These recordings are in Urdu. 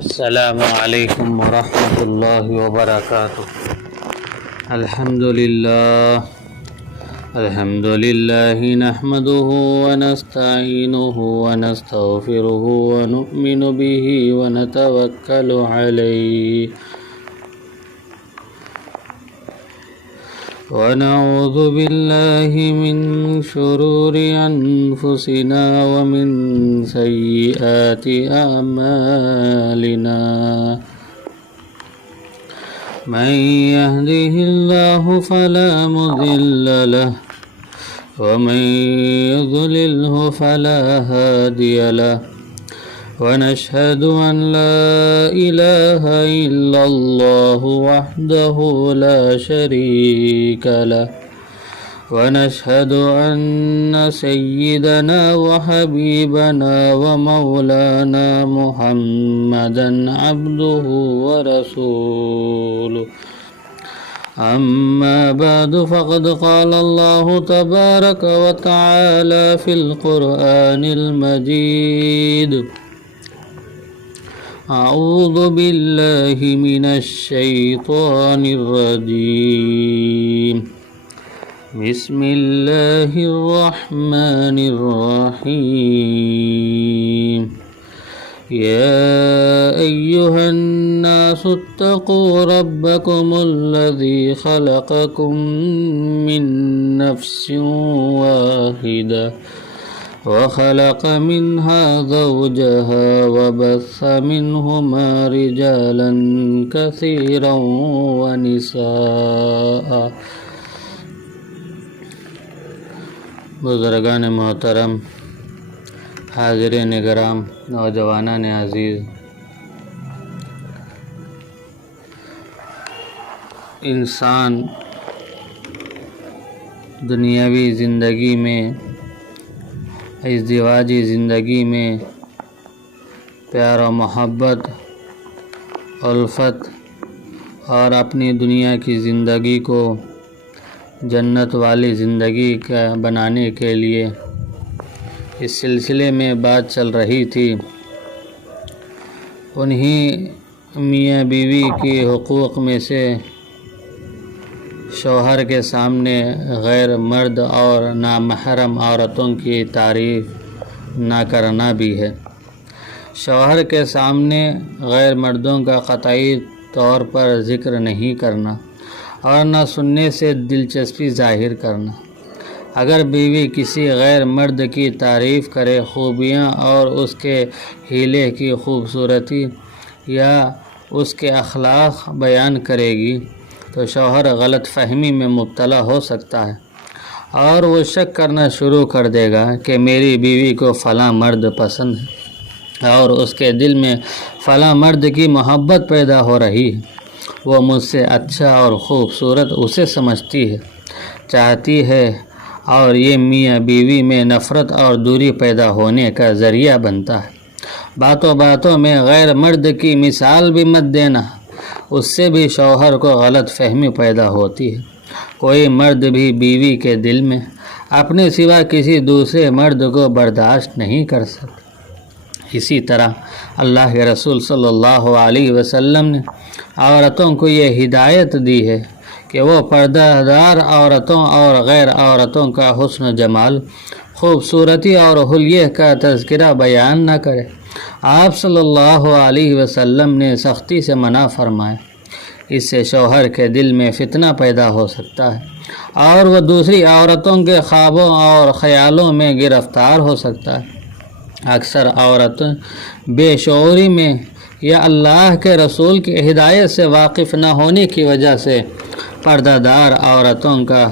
السلام علیکم ورحمۃ اللہ وبرکاتہ۔ الحمد للہ نحمده ونستعینه ونستغفره ونؤمن به ونتوکل علیہ ونعوذ باللہ من شرور انفسنا ومن سیئات اعمالنا من يهده الله فلا مضل له ومن يضلله فلا هادي له ونشهد أن لا إله إلا الله وحده لا شريك له ونشهد أن سيدنا وحبيبنا ومولانا محمدا عبده ورسوله أما بعد فقد قال الله تبارك وتعالى في القرآن المجيد أعوذ بالله من الشيطان الرجيم بسم الله الرحمن الرحيم يا أيها الناس اتقوا ربكم الذي خلقكم من نفس واحدة وخلق منها زوجها وبث منهما رجالا كثيرا ونساء۔ بزرگان محترم، حاضرین کرام، نوجوانان عزیز، انسان دنیاوی زندگی میں، ازدواجی زندگی میں پیار و محبت، الفت اور اپنی دنیا کی زندگی کو جنت والی زندگی کا بنانے کے لیے اس سلسلے میں بات چل رہی تھی۔ انہی میاں بیوی کے حقوق میں سے شوہر کے سامنے غیر مرد اور نامحرم عورتوں کی تعریف نہ کرنا بھی ہے۔ شوہر کے سامنے غیر مردوں کا قطعی طور پر ذکر نہیں کرنا اور نہ سننے سے دلچسپی ظاہر کرنا۔ اگر بیوی کسی غیر مرد کی تعریف کرے، خوبیاں اور اس کے حیلے کی خوبصورتی یا اس کے اخلاق بیان کرے گی تو شوہر غلط فہمی میں مبتلا ہو سکتا ہے اور وہ شک کرنا شروع کر دے گا کہ میری بیوی کو فلاں مرد پسند ہے اور اس کے دل میں فلاں مرد کی محبت پیدا ہو رہی ہے۔ وہ مجھ سے اچھا اور خوبصورت اسے سمجھتی ہے، چاہتی ہے، اور یہ میاں بیوی میں نفرت اور دوری پیدا ہونے کا ذریعہ بنتا ہے۔ باتوں باتوں میں غیر مرد کی مثال بھی مت دینا، اس سے بھی شوہر کو غلط فہمی پیدا ہوتی ہے۔ کوئی مرد بھی بیوی کے دل میں اپنے سوا کسی دوسرے مرد کو برداشت نہیں کر سکتا۔ اسی طرح اللہ کے رسول صلی اللہ علیہ وسلم نے عورتوں کو یہ ہدایت دی ہے کہ وہ پردہ دار عورتوں اور غیر عورتوں کا حسن و جمال، خوبصورتی اور حلیے کا تذکرہ بیان نہ کرے۔ آپ صلی اللہ علیہ وسلم نے سختی سے منع فرمایا، اس سے شوہر کے دل میں فتنہ پیدا ہو سکتا ہے اور وہ دوسری عورتوں کے خوابوں اور خیالوں میں گرفتار ہو سکتا ہے۔ اکثر عورتیں بے شعوری میں یا اللہ کے رسول کی ہدایت سے واقف نہ ہونے کی وجہ سے پردہ دار عورتوں کا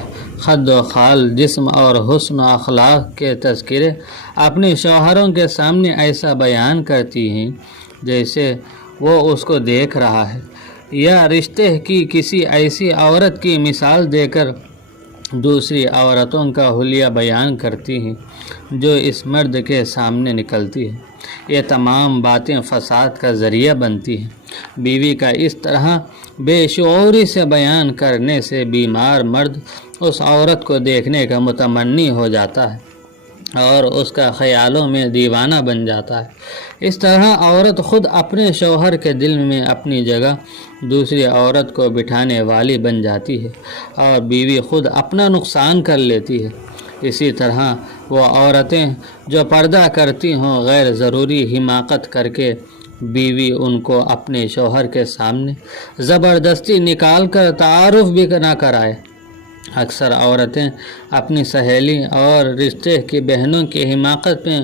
خد و خال، جسم اور حسن و اخلاق کے تذکرے اپنے شوہروں کے سامنے ایسا بیان کرتی ہیں جیسے وہ اس کو دیکھ رہا ہے، یا رشتے کی کسی ایسی عورت کی مثال دے کر دوسری عورتوں کا حلیہ بیان کرتی ہیں جو اس مرد کے سامنے نکلتی ہے۔ یہ تمام باتیں فساد کا ذریعہ بنتی ہیں۔ بیوی کا اس طرح بے شعوری سے بیان کرنے سے بیمار مرد اس عورت کو دیکھنے کا متمنی ہو جاتا ہے اور اس کا خیالوں میں دیوانہ بن جاتا ہے۔ اس طرح عورت خود اپنے شوہر کے دل میں اپنی جگہ دوسری عورت کو بٹھانے والی بن جاتی ہے اور بیوی خود اپنا نقصان کر لیتی ہے۔ اسی طرح وہ عورتیں جو پردہ کرتی ہوں غیر ضروری حماقت کر کے بیوی ان کو اپنے شوہر کے سامنے زبردستی نکال کر تعارف بھی نہ کرائے۔ اکثر عورتیں اپنی سہیلی اور رشتے کی بہنوں کی حماقت میں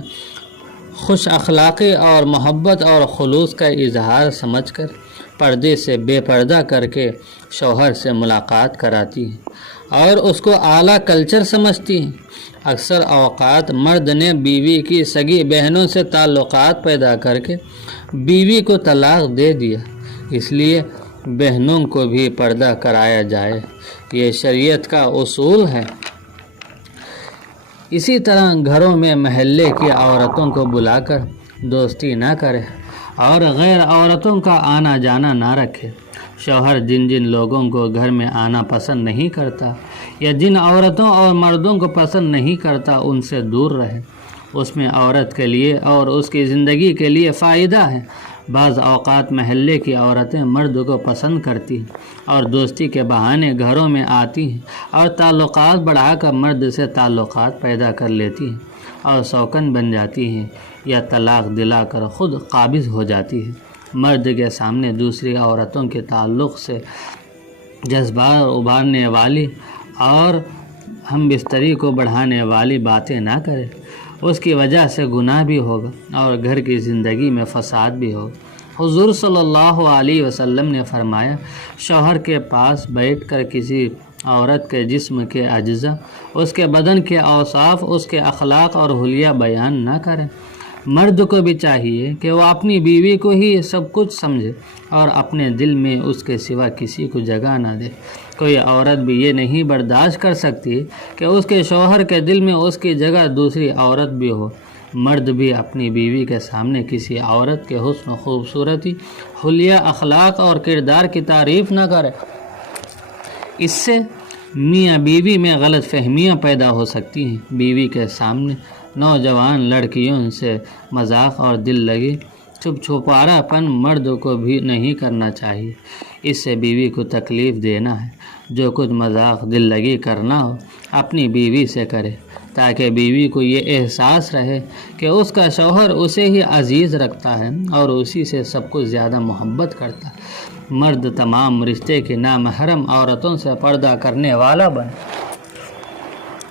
خوش اخلاقی اور محبت اور خلوص کا اظہار سمجھ کر پردے سے بے پردہ کر کے شوہر سے ملاقات کراتی ہیں اور اس کو اعلیٰ کلچر سمجھتی ہیں۔ اکثر اوقات مرد نے بیوی کی سگی بہنوں سے تعلقات پیدا کر کے بیوی کو طلاق دے دیا، اس لیے بہنوں کو بھی پردہ کرایا جائے، یہ شریعت کا اصول ہے۔ اسی طرح گھروں میں محلے کی عورتوں کو بلا کر دوستی نہ کرے اور غیر عورتوں کا آنا جانا نہ رکھے۔ شوہر جن جن لوگوں کو گھر میں آنا پسند نہیں کرتا یا جن عورتوں اور مردوں کو پسند نہیں کرتا ان سے دور رہے، اس میں عورت کے لیے اور اس کی زندگی کے لیے فائدہ ہے۔ بعض اوقات محلے کی عورتیں مرد کو پسند کرتی ہیں اور دوستی کے بہانے گھروں میں آتی ہیں اور تعلقات بڑھا کر مرد سے تعلقات پیدا کر لیتی ہیں اور سوکن بن جاتی ہیں یا طلاق دلا کر خود قابض ہو جاتی ہے۔ مرد کے سامنے دوسری عورتوں کے تعلق سے جذبات ابھارنے والی اور ہم بستری کو بڑھانے والی باتیں نہ کرے، اس کی وجہ سے گناہ بھی ہوگا اور گھر کی زندگی میں فساد بھی ہوگا۔ حضور صلی اللہ علیہ وسلم نے فرمایا، شوہر کے پاس بیٹھ کر کسی عورت کے جسم کے اجزاء، اس کے بدن کے اوصاف، اس کے اخلاق اور حلیہ بیان نہ کریں۔ مرد کو بھی چاہیے کہ وہ اپنی بیوی کو ہی سب کچھ سمجھے اور اپنے دل میں اس کے سوا کسی کو جگہ نہ دے۔ کوئی عورت بھی یہ نہیں برداشت کر سکتی کہ اس کے شوہر کے دل میں اس کی جگہ دوسری عورت بھی ہو۔ مرد بھی اپنی بیوی کے سامنے کسی عورت کے حسن و خوبصورتی، حلیہ اخلاق اور کردار کی تعریف نہ کرے۔ اس سے میاں بیوی میں غلط فہمیاں پیدا ہو سکتی ہیں۔ بیوی کے سامنے نوجوان لڑکیوں سے مذاق اور دل لگی چھپارا پن مرد کو بھی نہیں کرنا چاہیے۔ اس سے بیوی کو تکلیف دینا ہے۔ جو کچھ مذاق دل لگی کرنا ہو اپنی بیوی سے کرے تاکہ بیوی کو یہ احساس رہے کہ اس کا شوہر اسے ہی عزیز رکھتا ہے اور اسی سے سب کچھ زیادہ محبت کرتا ہے۔ مرد تمام رشتے کی نامحرم عورتوں سے پردہ کرنے والا بنے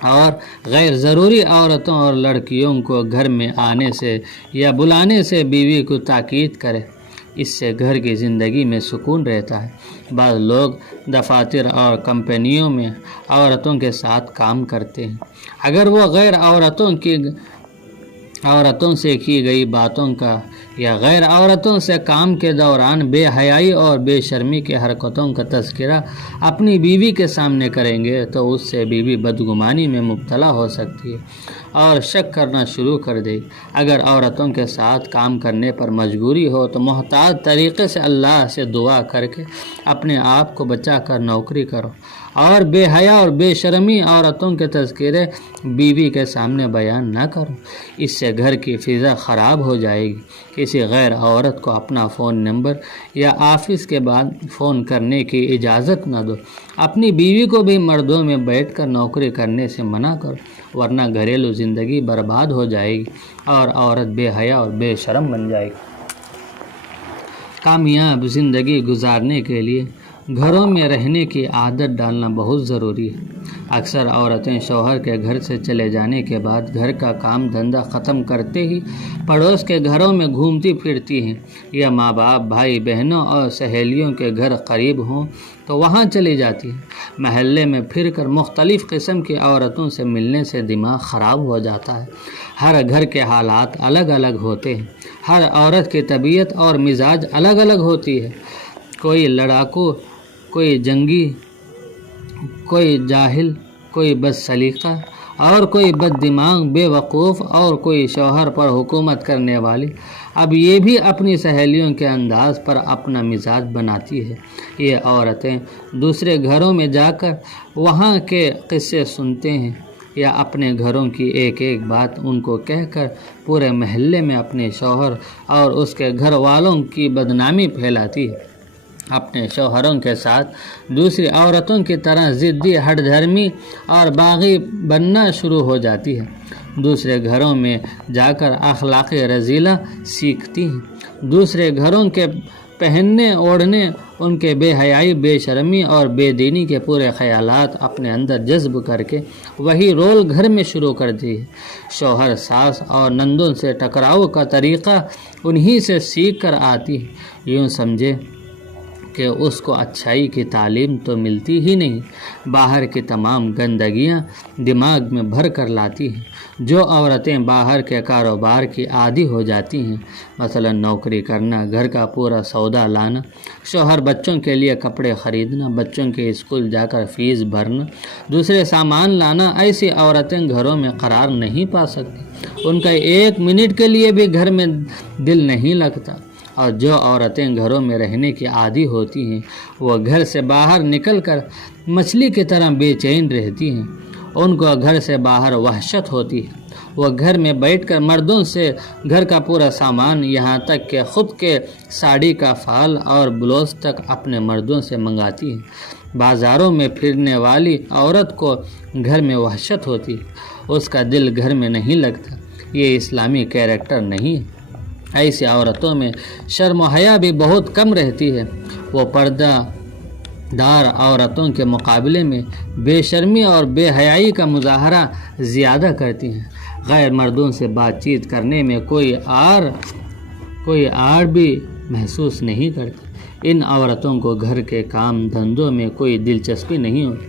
اور غیر ضروری عورتوں اور لڑکیوں کو گھر میں آنے سے یا بلانے سے بیوی کو تاکید کرے۔ اس سے گھر کی زندگی میں سکون رہتا ہے۔ بعض لوگ دفاتر اور کمپنیوں میں عورتوں کے ساتھ کام کرتے ہیں۔ اگر وہ غیر عورتوں سے کی گئی باتوں کا یا غیر عورتوں سے کام کے دوران بے حیائی اور بے شرمی کی حرکتوں کا تذکرہ اپنی بیوی کے سامنے کریں گے تو اس سے بیوی بدگمانی میں مبتلا ہو سکتی ہے اور شک کرنا شروع کر دے گی۔ اگر عورتوں کے ساتھ کام کرنے پر مجبوری ہو تو محتاط طریقے سے اللہ سے دعا کر کے اپنے آپ کو بچا کر نوکری کرو اور بے حیا اور بے شرمی عورتوں کے تذکرے بیوی کے سامنے بیان نہ کرو۔ اس سے گھر کی فضا خراب ہو جائے گی۔ کسی غیر عورت کو اپنا فون نمبر یا آفس کے بعد فون کرنے کی اجازت نہ دو۔ اپنی بیوی کو بھی مردوں میں بیٹھ کر نوکری کرنے سے منع کرو، ورنہ گھریلو زندگی برباد ہو جائے گی اور عورت بے حیا اور بے شرم بن جائے گی۔ کامیاب زندگی گزارنے کے لیے گھروں میں رہنے کی عادت ڈالنا بہت ضروری ہے۔ اکثر عورتیں شوہر کے گھر سے چلے جانے کے بعد گھر کا کام دھندا ختم کرتے ہی پڑوس کے گھروں میں گھومتی پھرتی ہیں یا ماں باپ، بھائی بہنوں اور سہیلیوں کے گھر قریب ہوں تو وہاں چلی جاتی ہیں۔ محلے میں پھر کر مختلف قسم کی عورتوں سے ملنے سے دماغ خراب ہو جاتا ہے۔ ہر گھر کے حالات الگ الگ ہوتے ہیں۔ ہر عورت کی طبیعت اور مزاج الگ الگ ہوتی ہے۔ کوئی لڑاکو، کوئی جنگی، کوئی جاہل، کوئی بد سلیقہ اور کوئی بد دماغ بے وقوف اور کوئی شوہر پر حکومت کرنے والی۔ اب یہ بھی اپنی سہیلیوں کے انداز پر اپنا مزاج بناتی ہے۔ یہ عورتیں دوسرے گھروں میں جا کر وہاں کے قصے سنتے ہیں یا اپنے گھروں کی ایک ایک بات ان کو کہہ کر پورے محلے میں اپنے شوہر اور اس کے گھر والوں کی بدنامی پھیلاتی ہے، اپنے شوہروں کے ساتھ دوسری عورتوں کی طرح ضدی، ہٹ دھرمی اور باغی بننا شروع ہو جاتی ہے، دوسرے گھروں میں جا کر اخلاقی رذیلہ سیکھتی ہیں، دوسرے گھروں کے پہننے اوڑھنے، ان کے بے حیائی، بے شرمی اور بے دینی کے پورے خیالات اپنے اندر جذب کر کے وہی رول گھر میں شروع کر دی ہے۔ شوہر، ساس اور نندوں سے ٹکراؤ کا طریقہ انہی سے سیکھ کر آتی ہے۔ یوں سمجھے کہ اس کو اچھائی کی تعلیم تو ملتی ہی نہیں، باہر کی تمام گندگیاں دماغ میں بھر کر لاتی ہیں۔ جو عورتیں باہر کے کاروبار کی عادی ہو جاتی ہیں، مثلا نوکری کرنا، گھر کا پورا سودا لانا، شوہر بچوں کے لیے کپڑے خریدنا، بچوں کے اسکول جا کر فیس بھرنا، دوسرے سامان لانا، ایسی عورتیں گھروں میں قرار نہیں پا سکتی، ان کا ایک منٹ کے لیے بھی گھر میں دل نہیں لگتا۔ اور جو عورتیں گھروں میں رہنے کی عادی ہوتی ہیں، وہ گھر سے باہر نکل کر مچھلی کی طرح بے چین رہتی ہیں، ان کو گھر سے باہر وحشت ہوتی ہے، وہ گھر میں بیٹھ کر مردوں سے گھر کا پورا سامان، یہاں تک کہ خود کے ساڑی کا فال اور بلوز تک اپنے مردوں سے منگاتی ہے۔ بازاروں میں پھرنے والی عورت کو گھر میں وحشت ہوتی ہے، اس کا دل گھر میں نہیں لگتا، یہ اسلامی کیریکٹر نہیں ہے۔ ایسی عورتوں میں شرم و حیا بھی بہت کم رہتی ہے، وہ پردہ دار عورتوں کے مقابلے میں بے شرمی اور بے حیائی کا مظاہرہ زیادہ کرتی ہیں، غیر مردوں سے بات چیت کرنے میں کوئی آڑ بھی محسوس نہیں کرتی۔ ان عورتوں کو گھر کے کام دھندوں میں کوئی دلچسپی نہیں ہوتی۔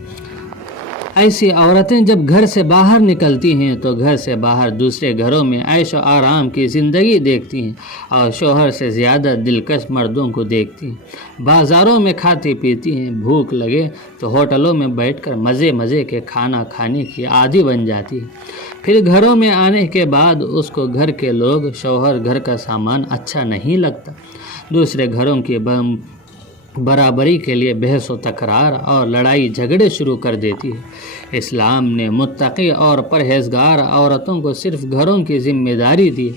ایسی عورتیں جب گھر سے باہر نکلتی ہیں تو گھر سے باہر دوسرے گھروں میں عیش و آرام کی زندگی دیکھتی ہیں اور شوہر سے زیادہ دلکش مردوں کو دیکھتی ہیں، بازاروں میں کھاتی پیتی ہیں، بھوک لگے تو ہوٹلوں میں بیٹھ کر مزے کے کھانا کھانے کی عادی بن جاتی ہے، پھر گھروں میں آنے کے بعد اس کو گھر کے لوگ، شوہر، گھر کا سامان اچھا نہیں لگتا، دوسرے گھروں کی برابری کے لیے بحث و تکرار اور لڑائی جھگڑے شروع کر دیتی ہے۔ اسلام نے متقی اور پرہیزگار عورتوں کو صرف گھروں کی ذمہ داری دی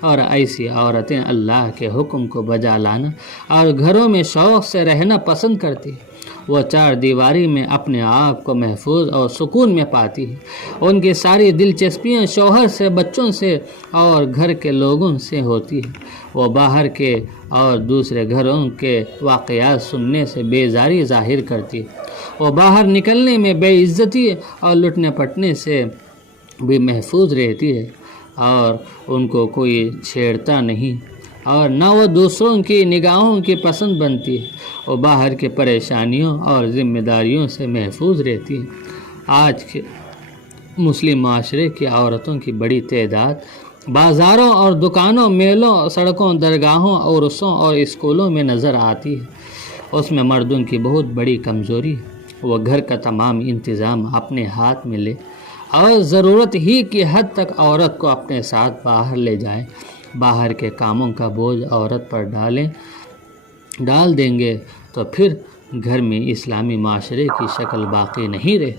اور ایسی عورتیں اللہ کے حکم کو بجا لانا اور گھروں میں شوق سے رہنا پسند کرتی ہیں، وہ چار دیواری میں اپنے آپ کو محفوظ اور سکون میں پاتی ہے، ان کی ساری دلچسپیاں شوہر سے، بچوں سے اور گھر کے لوگوں سے ہوتی ہے، وہ باہر کے اور دوسرے گھروں کے واقعات سننے سے بیزاری ظاہر کرتی ہے، وہ باہر نکلنے میں بے عزتی اور لٹنے پٹنے سے بھی محفوظ رہتی ہے اور ان کو کوئی چھیڑتا نہیں اور نہ وہ دوسروں کی نگاہوں کی پسند بنتی ہے، وہ باہر کے پریشانیوں اور ذمہ داریوں سے محفوظ رہتی ہے۔ آج کے مسلم معاشرے کی عورتوں کی بڑی تعداد بازاروں اور دکانوں، میلوں، سڑکوں، درگاہوں، عرسوں اور اسکولوں میں نظر آتی ہے، اس میں مردوں کی بہت بڑی کمزوری ہے، وہ گھر کا تمام انتظام اپنے ہاتھ میں لے اور ضرورت ہی کی حد تک عورت کو اپنے ساتھ باہر لے جائیں، باہر کے کاموں کا بوجھ عورت پر ڈال دیں گے تو پھر گھر میں اسلامی معاشرے کی شکل باقی نہیں رہے۔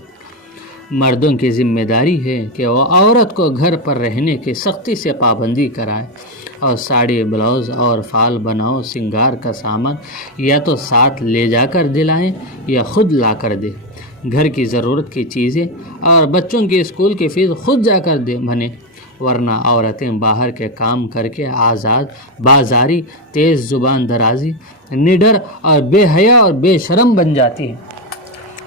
مردوں کی ذمہ داری ہے کہ وہ عورت کو گھر پر رہنے کی سختی سے پابندی کرائے اور ساڑی، بلاؤز اور فال بناؤ سنگار کا سامان یا تو ساتھ لے جا کر دلائیں یا خود لا کر دے، گھر کی ضرورت کی چیزیں اور بچوں کی اسکول کی فیس خود جا کر دے بنے، ورنہ عورتیں باہر کے کام کر کے آزاد، بازاری، تیز زبان درازی، نڈر اور بے حیا اور بے شرم بن جاتی ہیں،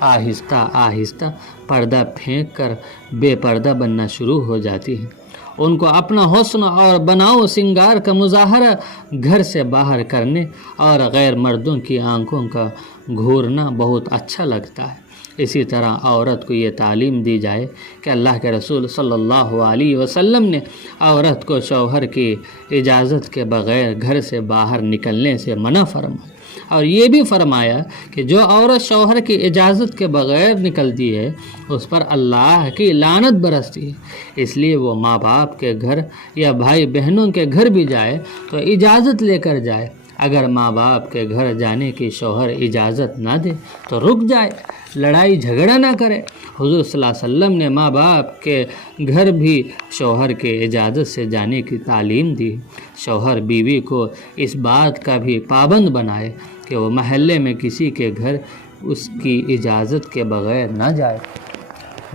آہستہ آہستہ پردہ پھینک کر بے پردہ بننا شروع ہو جاتی ہیں، ان کو اپنا حسن اور بناؤ سنگار کا مظاہرہ گھر سے باہر کرنے اور غیر مردوں کی آنکھوں کا گھورنا بہت اچھا لگتا ہے۔ اسی طرح عورت کو یہ تعلیم دی جائے کہ اللہ کے رسول صلی اللہ علیہ وسلم نے عورت کو شوہر کی اجازت کے بغیر گھر سے باہر نکلنے سے منع فرمایا، اور یہ بھی فرمایا کہ جو عورت شوہر کی اجازت کے بغیر نکلتی ہے اس پر اللہ کی لعنت برستی ہے، اس لیے وہ ماں باپ کے گھر یا بھائی بہنوں کے گھر بھی جائے تو اجازت لے کر جائے، اگر ماں باپ کے گھر جانے کی شوہر اجازت نہ دے تو رک جائے، لڑائی جھگڑا نہ کرے۔ حضور صلی اللہ علیہ وسلم نے ماں باپ کے گھر بھی شوہر کے اجازت سے جانے کی تعلیم دی۔ شوہر بیوی کو اس بات کا بھی پابند بنائے کہ وہ محلے میں کسی کے گھر اس کی اجازت کے بغیر نہ جائے۔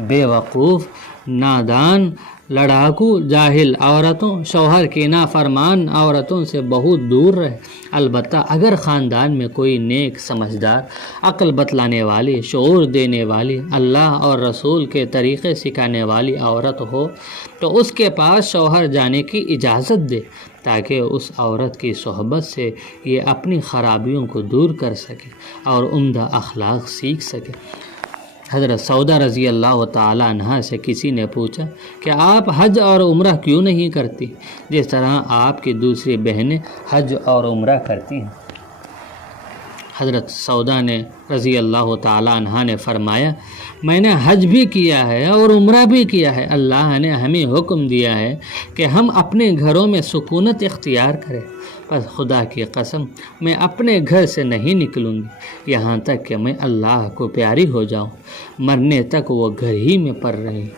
بے وقوف، نادان، لڑاکو، جاہل عورتوں، شوہر کی نافرمان عورتوں سے بہت دور رہے۔ البتہ اگر خاندان میں کوئی نیک، سمجھدار، عقل بتلانے والی، شعور دینے والی، اللہ اور رسول کے طریقے سکھانے والی عورت ہو تو اس کے پاس شوہر جانے کی اجازت دے، تاکہ اس عورت کی صحبت سے یہ اپنی خرابیوں کو دور کر سکے اور عمدہ اخلاق سیکھ سکے۔ حضرت سودا رضی اللہ تعالیٰ عنہا سے کسی نے پوچھا کہ آپ حج اور عمرہ کیوں نہیں کرتی جس طرح آپ کی دوسری بہنیں حج اور عمرہ کرتی ہیں؟ حضرت سودا نے رضی اللہ تعالیٰ عنہا نے فرمایا، میں نے حج بھی کیا ہے اور عمرہ بھی کیا ہے۔ اللہ نے ہمیں حکم دیا ہے کہ ہم اپنے گھروں میں سکونت اختیار کریں، بس خدا کی قسم میں اپنے گھر سے نہیں نکلوں گی یہاں تک کہ میں اللہ کو پیاری ہو جاؤں۔ مرنے تک وہ گھر ہی میں پڑ رہی۔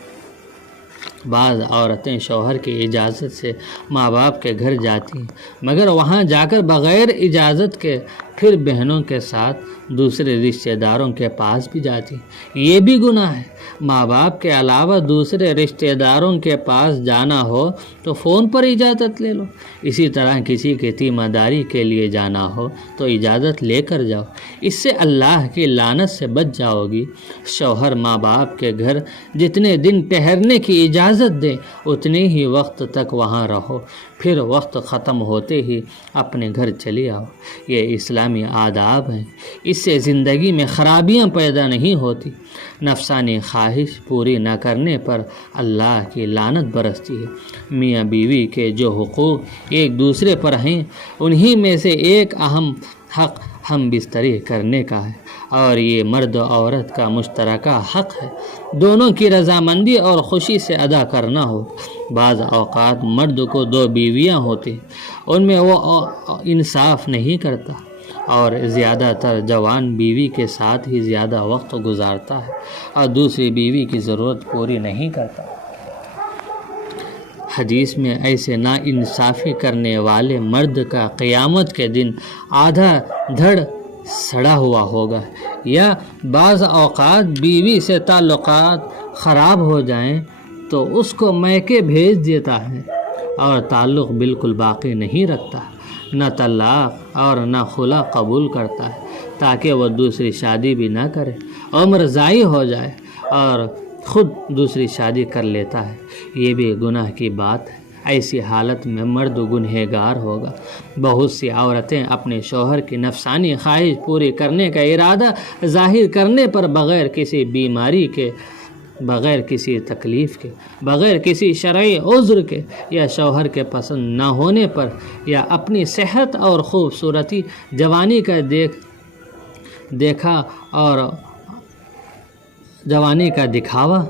بعض عورتیں شوہر کی اجازت سے ماں باپ کے گھر جاتی ہیں، مگر وہاں جا کر بغیر اجازت کے پھر بہنوں کے ساتھ دوسرے رشتہ داروں کے پاس بھی جاتی ہیں۔ یہ بھی گناہ ہے۔ ماں باپ کے علاوہ دوسرے رشتہ داروں کے پاس جانا ہو تو فون پر اجازت لے لو۔ اسی طرح کسی کی تیمہ داری کے لیے جانا ہو تو اجازت لے کر جاؤ، اس سے اللہ کی لعنت سے بچ جاؤ گی۔ شوہر ماں باپ کے گھر جتنے دن ٹھہرنے کی اجازت دے اتنے ہی وقت تک وہاں رہو، پھر وقت ختم ہوتے ہی اپنے گھر چلے آؤ۔ یہ اسلامی آداب ہیں، اس سے زندگی میں خرابیاں پیدا نہیں ہوتی۔ نفسانی خواہش پوری نہ کرنے پر اللہ کی لعنت برستی ہے۔ میاں بیوی کے جو حقوق ایک دوسرے پر ہیں انہی میں سے ایک اہم حق ہم بستری کرنے کا ہے، اور یہ مرد و عورت کا مشترکہ حق ہے، دونوں کی رضامندی اور خوشی سے ادا کرنا ہو۔ بعض اوقات مرد کو دو بیویاں ہوتی، ان میں وہ انصاف نہیں کرتا اور زیادہ تر جوان بیوی کے ساتھ ہی زیادہ وقت گزارتا ہے اور دوسری بیوی کی ضرورت پوری نہیں کرتا۔ حدیث میں ایسے نا انصافی کرنے والے مرد کا قیامت کے دن آدھا دھڑ سڑا ہوا ہوگا، یا بعض اوقات بیوی سے تعلقات خراب ہو جائیں تو اس کو میکے بھیج دیتا ہے اور تعلق بالکل باقی نہیں رکھتا، نہ طلاق اور نہ خلا قبول کرتا ہے تاکہ وہ دوسری شادی بھی نہ کرے، عمر ضائع ہو جائے اور خود دوسری شادی کر لیتا ہے۔ یہ بھی گناہ کی بات ہے۔ ایسی حالت میں مرد گنہگار ہوگا۔ بہت سی عورتیں اپنے شوہر کی نفسانی خواہش پوری کرنے کا ارادہ ظاہر کرنے پر بغیر کسی بیماری کے، بغیر کسی تکلیف کے، بغیر کسی شرعی عذر کے، یا شوہر کے پسند نہ ہونے پر، یا اپنی صحت اور خوبصورتی، جوانی کا دیکھا اور جوانی کا دکھاوا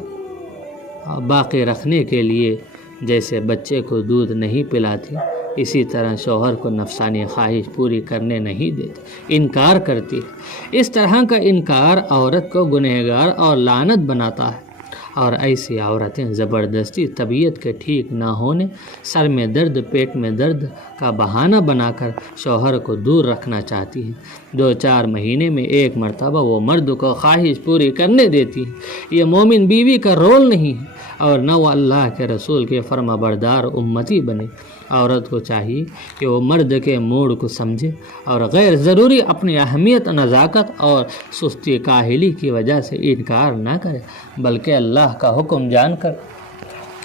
باقی رکھنے کے لیے جیسے بچے کو دودھ نہیں پلاتی، اسی طرح شوہر کو نفسانی خواہش پوری کرنے نہیں دیتی، انکار کرتی ہے۔ اس طرح کا انکار عورت کو گنہگار اور لعنت بناتا ہے، اور ایسی عورتیں زبردستی طبیعت کے ٹھیک نہ ہونے، سر میں درد، پیٹ میں درد کا بہانہ بنا کر شوہر کو دور رکھنا چاہتی ہیں۔ 2-4 مہینے میں ایک مرتبہ وہ مرد کو خواہش پوری کرنے دیتی ہے۔ یہ مومن بیوی کا رول نہیں ہے، اور نہ وہ اللہ کے رسول کے فرما بردار امتی بنے۔ عورت کو چاہیے کہ وہ مرد کے موڈ کو سمجھے اور غیر ضروری اپنی اہمیت، نزاکت اور سستی کاہلی کی وجہ سے انکار نہ کرے، بلکہ اللہ کا حکم جان کر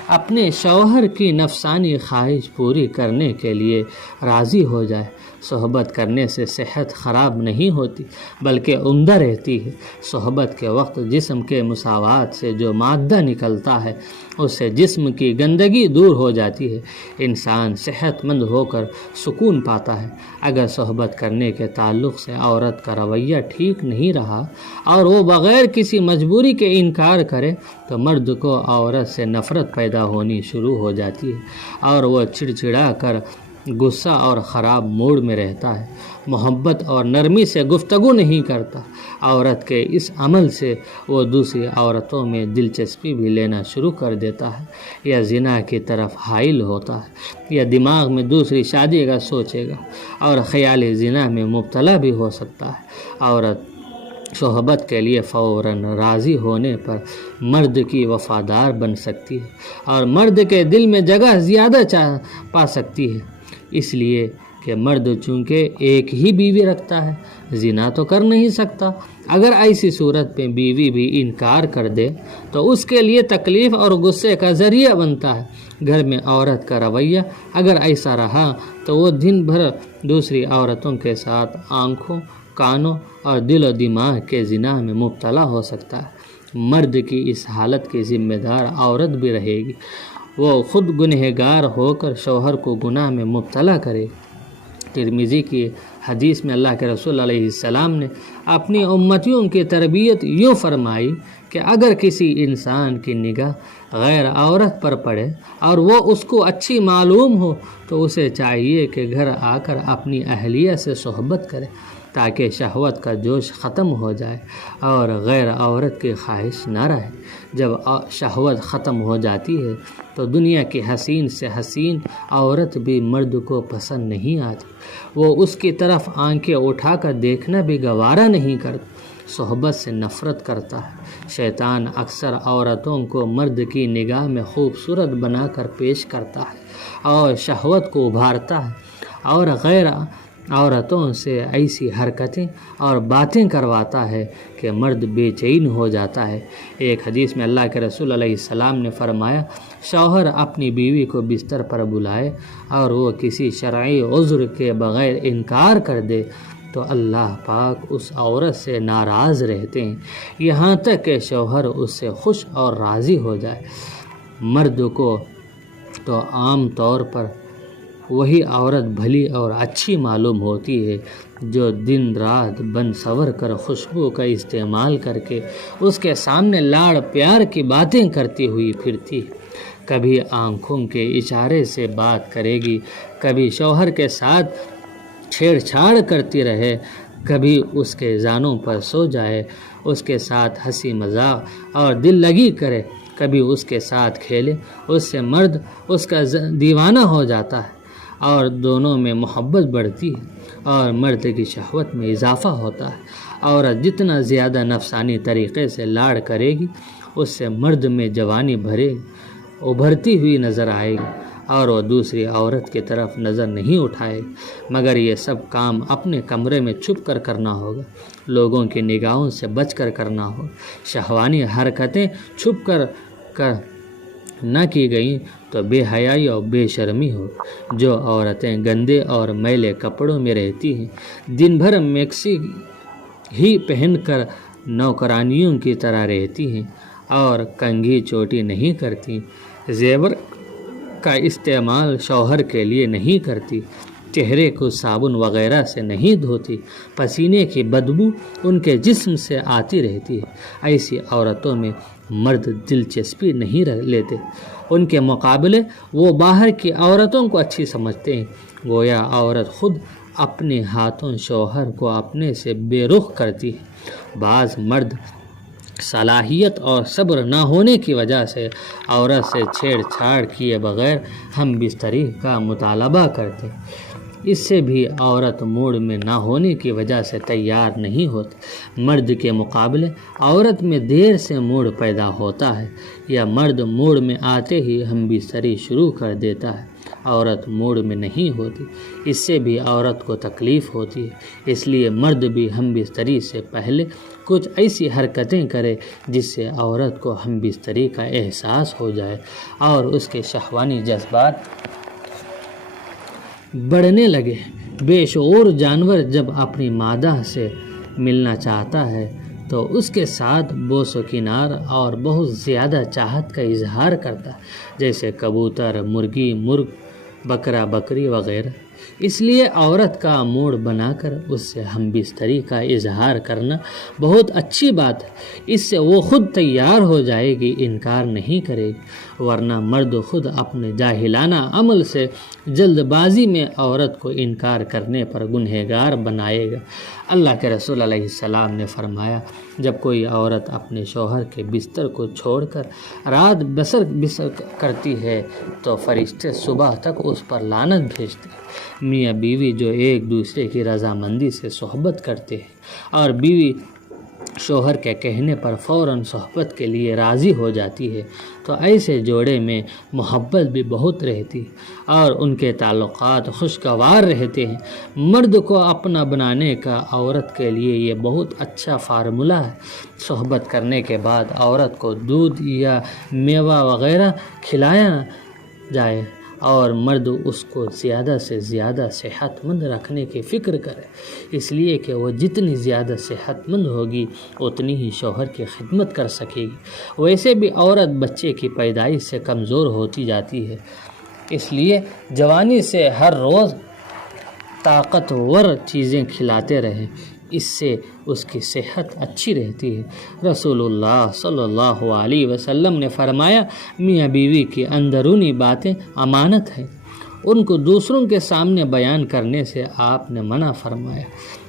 اپنے شوہر کی نفسانی خواہش پوری کرنے کے لیے راضی ہو جائے۔ صحبت کرنے سے صحت خراب نہیں ہوتی بلکہ عمدہ رہتی ہے۔ صحبت کے وقت جسم کے مساوات سے جو مادہ نکلتا ہے اس سے جسم کی گندگی دور ہو جاتی ہے، انسان صحت مند ہو کر سکون پاتا ہے۔ اگر صحبت کرنے کے تعلق سے عورت کا رویہ ٹھیک نہیں رہا اور وہ بغیر کسی مجبوری کے انکار کرے تو مرد کو عورت سے نفرت پیدا ہونی شروع ہو جاتی ہے اور وہ چڑچڑا کر غصہ اور خراب موڈ میں رہتا ہے، محبت اور نرمی سے گفتگو نہیں کرتا۔ عورت کے اس عمل سے وہ دوسری عورتوں میں دلچسپی بھی لینا شروع کر دیتا ہے، یا زنا کی طرف حائل ہوتا ہے، یا دماغ میں دوسری شادی کا سوچے گا اور خیالی زنا میں مبتلا بھی ہو سکتا ہے۔ عورت صحبت کے لیے فوراً راضی ہونے پر مرد کی وفادار بن سکتی ہے اور مرد کے دل میں جگہ زیادہ پا سکتی ہے، اس لیے کہ مرد چونکہ ایک ہی بیوی رکھتا ہے، زنا تو کر نہیں سکتا۔ اگر ایسی صورت میں بیوی بھی انکار کر دے تو اس کے لیے تکلیف اور غصے کا ذریعہ بنتا ہے۔ گھر میں عورت کا رویہ اگر ایسا رہا تو وہ دن بھر دوسری عورتوں کے ساتھ آنکھوں، کانوں اور دل و دماغ کے زنا میں مبتلا ہو سکتا ہے۔ مرد کی اس حالت کی ذمہ دار عورت بھی رہے گی، وہ خود گنہگار ہو کر شوہر کو گناہ میں مبتلا کرے۔ ترمذی کی حدیث میں اللہ کے رسول علیہ السلام نے اپنی امتیوں کی تربیت یوں فرمائی کہ اگر کسی انسان کی نگاہ غیر عورت پر پڑے اور وہ اس کو اچھی معلوم ہو تو اسے چاہیے کہ گھر آ کر اپنی اہلیہ سے صحبت کرے تاکہ شہوت کا جوش ختم ہو جائے اور غیر عورت کی خواہش نہ رہے۔ جب شہوت ختم ہو جاتی ہے تو دنیا کی حسین سے حسین عورت بھی مرد کو پسند نہیں آتی، وہ اس کی طرف آنکھیں اٹھا کر دیکھنا بھی گوارا نہیں کرتا، صحبت سے نفرت کرتا ہے۔ شیطان اکثر عورتوں کو مرد کی نگاہ میں خوبصورت بنا کر پیش کرتا ہے اور شہوت کو ابھارتا ہے اور غیر عورتوں سے ایسی حرکتیں اور باتیں کرواتا ہے کہ مرد بے چین ہو جاتا ہے۔ ایک حدیث میں اللہ کے رسول علیہ السلام نے فرمایا، شوہر اپنی بیوی کو بستر پر بلائے اور وہ کسی شرعی عذر کے بغیر انکار کر دے تو اللہ پاک اس عورت سے ناراض رہتے ہیں یہاں تک کہ شوہر اس سے خوش اور راضی ہو جائے۔ مرد کو تو عام طور پر وہی عورت بھلی اور اچھی معلوم ہوتی ہے جو دن رات بن سور کر خوشبو کا استعمال کر کے اس کے سامنے لاڑ پیار کی باتیں کرتی ہوئی پھرتی، کبھی آنکھوں کے اشارے سے بات کرے گی، کبھی شوہر کے ساتھ چھیڑ چھاڑ کرتی رہے، کبھی اس کے زانوں پر سو جائے، اس کے ساتھ ہنسی مذاق اور دل لگی کرے، کبھی اس کے ساتھ کھیلے، اس سے مرد اس کا دیوانہ ہو جاتا ہے اور دونوں میں محبت بڑھتی ہے اور مرد کی شہوت میں اضافہ ہوتا ہے۔ عورت جتنا زیادہ نفسانی طریقے سے لاڑ کرے گی اس سے مرد میں جوانی ابھرتی ہوئی نظر آئے گی اور وہ دوسری عورت کی طرف نظر نہیں اٹھائے گا، مگر یہ سب کام اپنے کمرے میں چھپ کر کرنا ہوگا، لوگوں کی نگاہوں سے بچ کر کرنا ہوگا۔ شہوانی حرکتیں چھپ کر نہ کی گئیں تو بے حیائی اور بے شرمی ہو۔ جو عورتیں گندے اور میلے کپڑوں میں رہتی ہیں، دن بھر میکسی ہی پہن کر نوکرانیوں کی طرح رہتی ہیں اور کنگھی چوٹی نہیں کرتی، زیور کا استعمال شوہر کے لیے نہیں کرتی، چہرے کو صابن وغیرہ سے نہیں دھوتی، پسینے کی بدبو ان کے جسم سے آتی رہتی ہے، ایسی عورتوں میں مرد دلچسپی نہیں لیتے۔ ان کے مقابلے وہ باہر کی عورتوں کو اچھی سمجھتے ہیں، گویا عورت خود اپنے ہاتھوں شوہر کو اپنے سے بے رخ کرتی ہے۔ بعض مرد صلاحیت اور صبر نہ ہونے کی وجہ سے عورت سے چھیڑ چھاڑ کیے بغیر ہم بستری کا مطالبہ کرتے، اس سے بھی عورت موڈ میں نہ ہونے کی وجہ سے تیار نہیں ہوتی۔ مرد کے مقابلے عورت میں دیر سے موڈ پیدا ہوتا ہے، یا مرد موڈ میں آتے ہی ہم بستری شروع کر دیتا ہے، عورت موڈ میں نہیں ہوتی، اس سے بھی عورت کو تکلیف ہوتی ہے۔ اس لیے مرد بھی ہم بستری سے پہلے کچھ ایسی حرکتیں کرے جس سے عورت کو ہم بستری کا احساس ہو جائے اور اس کے شہوانی جذبات بڑھنے لگے۔ بے شعور جانور جب اپنی مادہ سے ملنا چاہتا ہے تو اس کے ساتھ بوس و کنار اور بہت زیادہ چاہت کا اظہار کرتا ہے، جیسے کبوتر، مرغی، مرغ، بکرا، بکری وغیرہ۔ اس لیے عورت کا موڈ بنا کر اس سے ہم بستری کا اظہار کرنا بہت اچھی بات ہے، اس سے وہ خود تیار ہو جائے گی، انکار نہیں کرے گی، ورنہ مرد خود اپنے جاہلانہ عمل سے جلد بازی میں عورت کو انکار کرنے پر گنہگار بنائے گا۔ اللہ کے رسول علیہ السلام نے فرمایا، جب کوئی عورت اپنے شوہر کے بستر کو چھوڑ کر رات بسر کرتی ہے تو فرشتے صبح تک اس پر لعنت بھیجتے ہیں۔ میاں بیوی جو ایک دوسرے کی رضامندی سے صحبت کرتے ہیں اور بیوی شوہر کے کہنے پر فوراً صحبت کے لیے راضی ہو جاتی ہے تو ایسے جوڑے میں محبت بھی بہت رہتی ہے اور ان کے تعلقات خوشگوار رہتے ہیں۔ مرد کو اپنا بنانے کا عورت کے لیے یہ بہت اچھا فارمولہ ہے۔ صحبت کرنے کے بعد عورت کو دودھ یا میوہ وغیرہ کھلایا جائے اور مرد اس کو زیادہ سے زیادہ صحت مند رکھنے کی فکر کرے، اس لیے کہ وہ جتنی زیادہ صحت مند ہوگی اتنی ہی شوہر کی خدمت کر سکے گی۔ ویسے بھی عورت بچے کی پیدائش سے کمزور ہوتی جاتی ہے، اس لیے جوانی سے ہر روز طاقتور چیزیں کھلاتے رہیں، اس سے اس کی صحت اچھی رہتی ہے۔ رسول اللہ صلی اللہ علیہ وسلم نے فرمایا، میاں بیوی کی اندرونی باتیں امانت ہیں، ان کو دوسروں کے سامنے بیان کرنے سے آپ نے منع فرمایا۔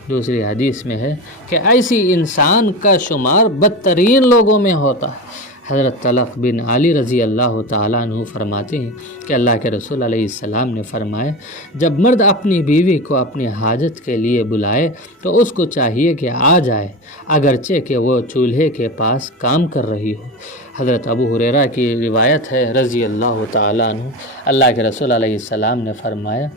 دوسری حدیث میں ہے کہ ایسی انسان کا شمار بدترین لوگوں میں ہوتا ہے۔ حضرت طلق بن علی رضی اللہ تعالیٰ عنہ فرماتے ہیں کہ اللہ کے رسول علیہ السلام نے فرمایا، جب مرد اپنی بیوی کو اپنی حاجت کے لیے بلائے تو اس کو چاہیے کہ آ جائے، اگرچہ کہ وہ چولہے کے پاس کام کر رہی ہو۔ حضرت ابو ہریرہ کی روایت ہے رضی اللہ تعالیٰ عنہ، اللہ کے رسول علیہ السلام نے فرمایا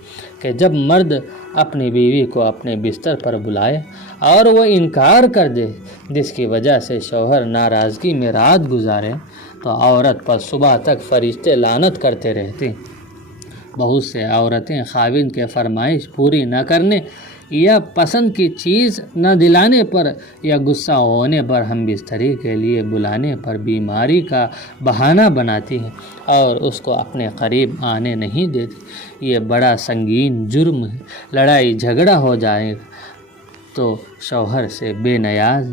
کہ جب مرد اپنی بیوی کو اپنے بستر پر بلائے اور وہ انکار کر دے جس کی وجہ سے شوہر ناراضگی میں رات گزارے تو عورت پر صبح تک فرشتے لعنت کرتے رہتے ہیں۔ بہت سے عورتیں خاوند کے فرمائش پوری نہ کرنے یا پسند کی چیز نہ دلانے پر یا غصہ ہونے پر ہم بستری کے لیے بلانے پر بیماری کا بہانہ بناتی ہیں اور اس کو اپنے قریب آنے نہیں دیتی۔ یہ بڑا سنگین جرم ہے۔ لڑائی جھگڑا ہو جائے تو شوہر سے بے نیاز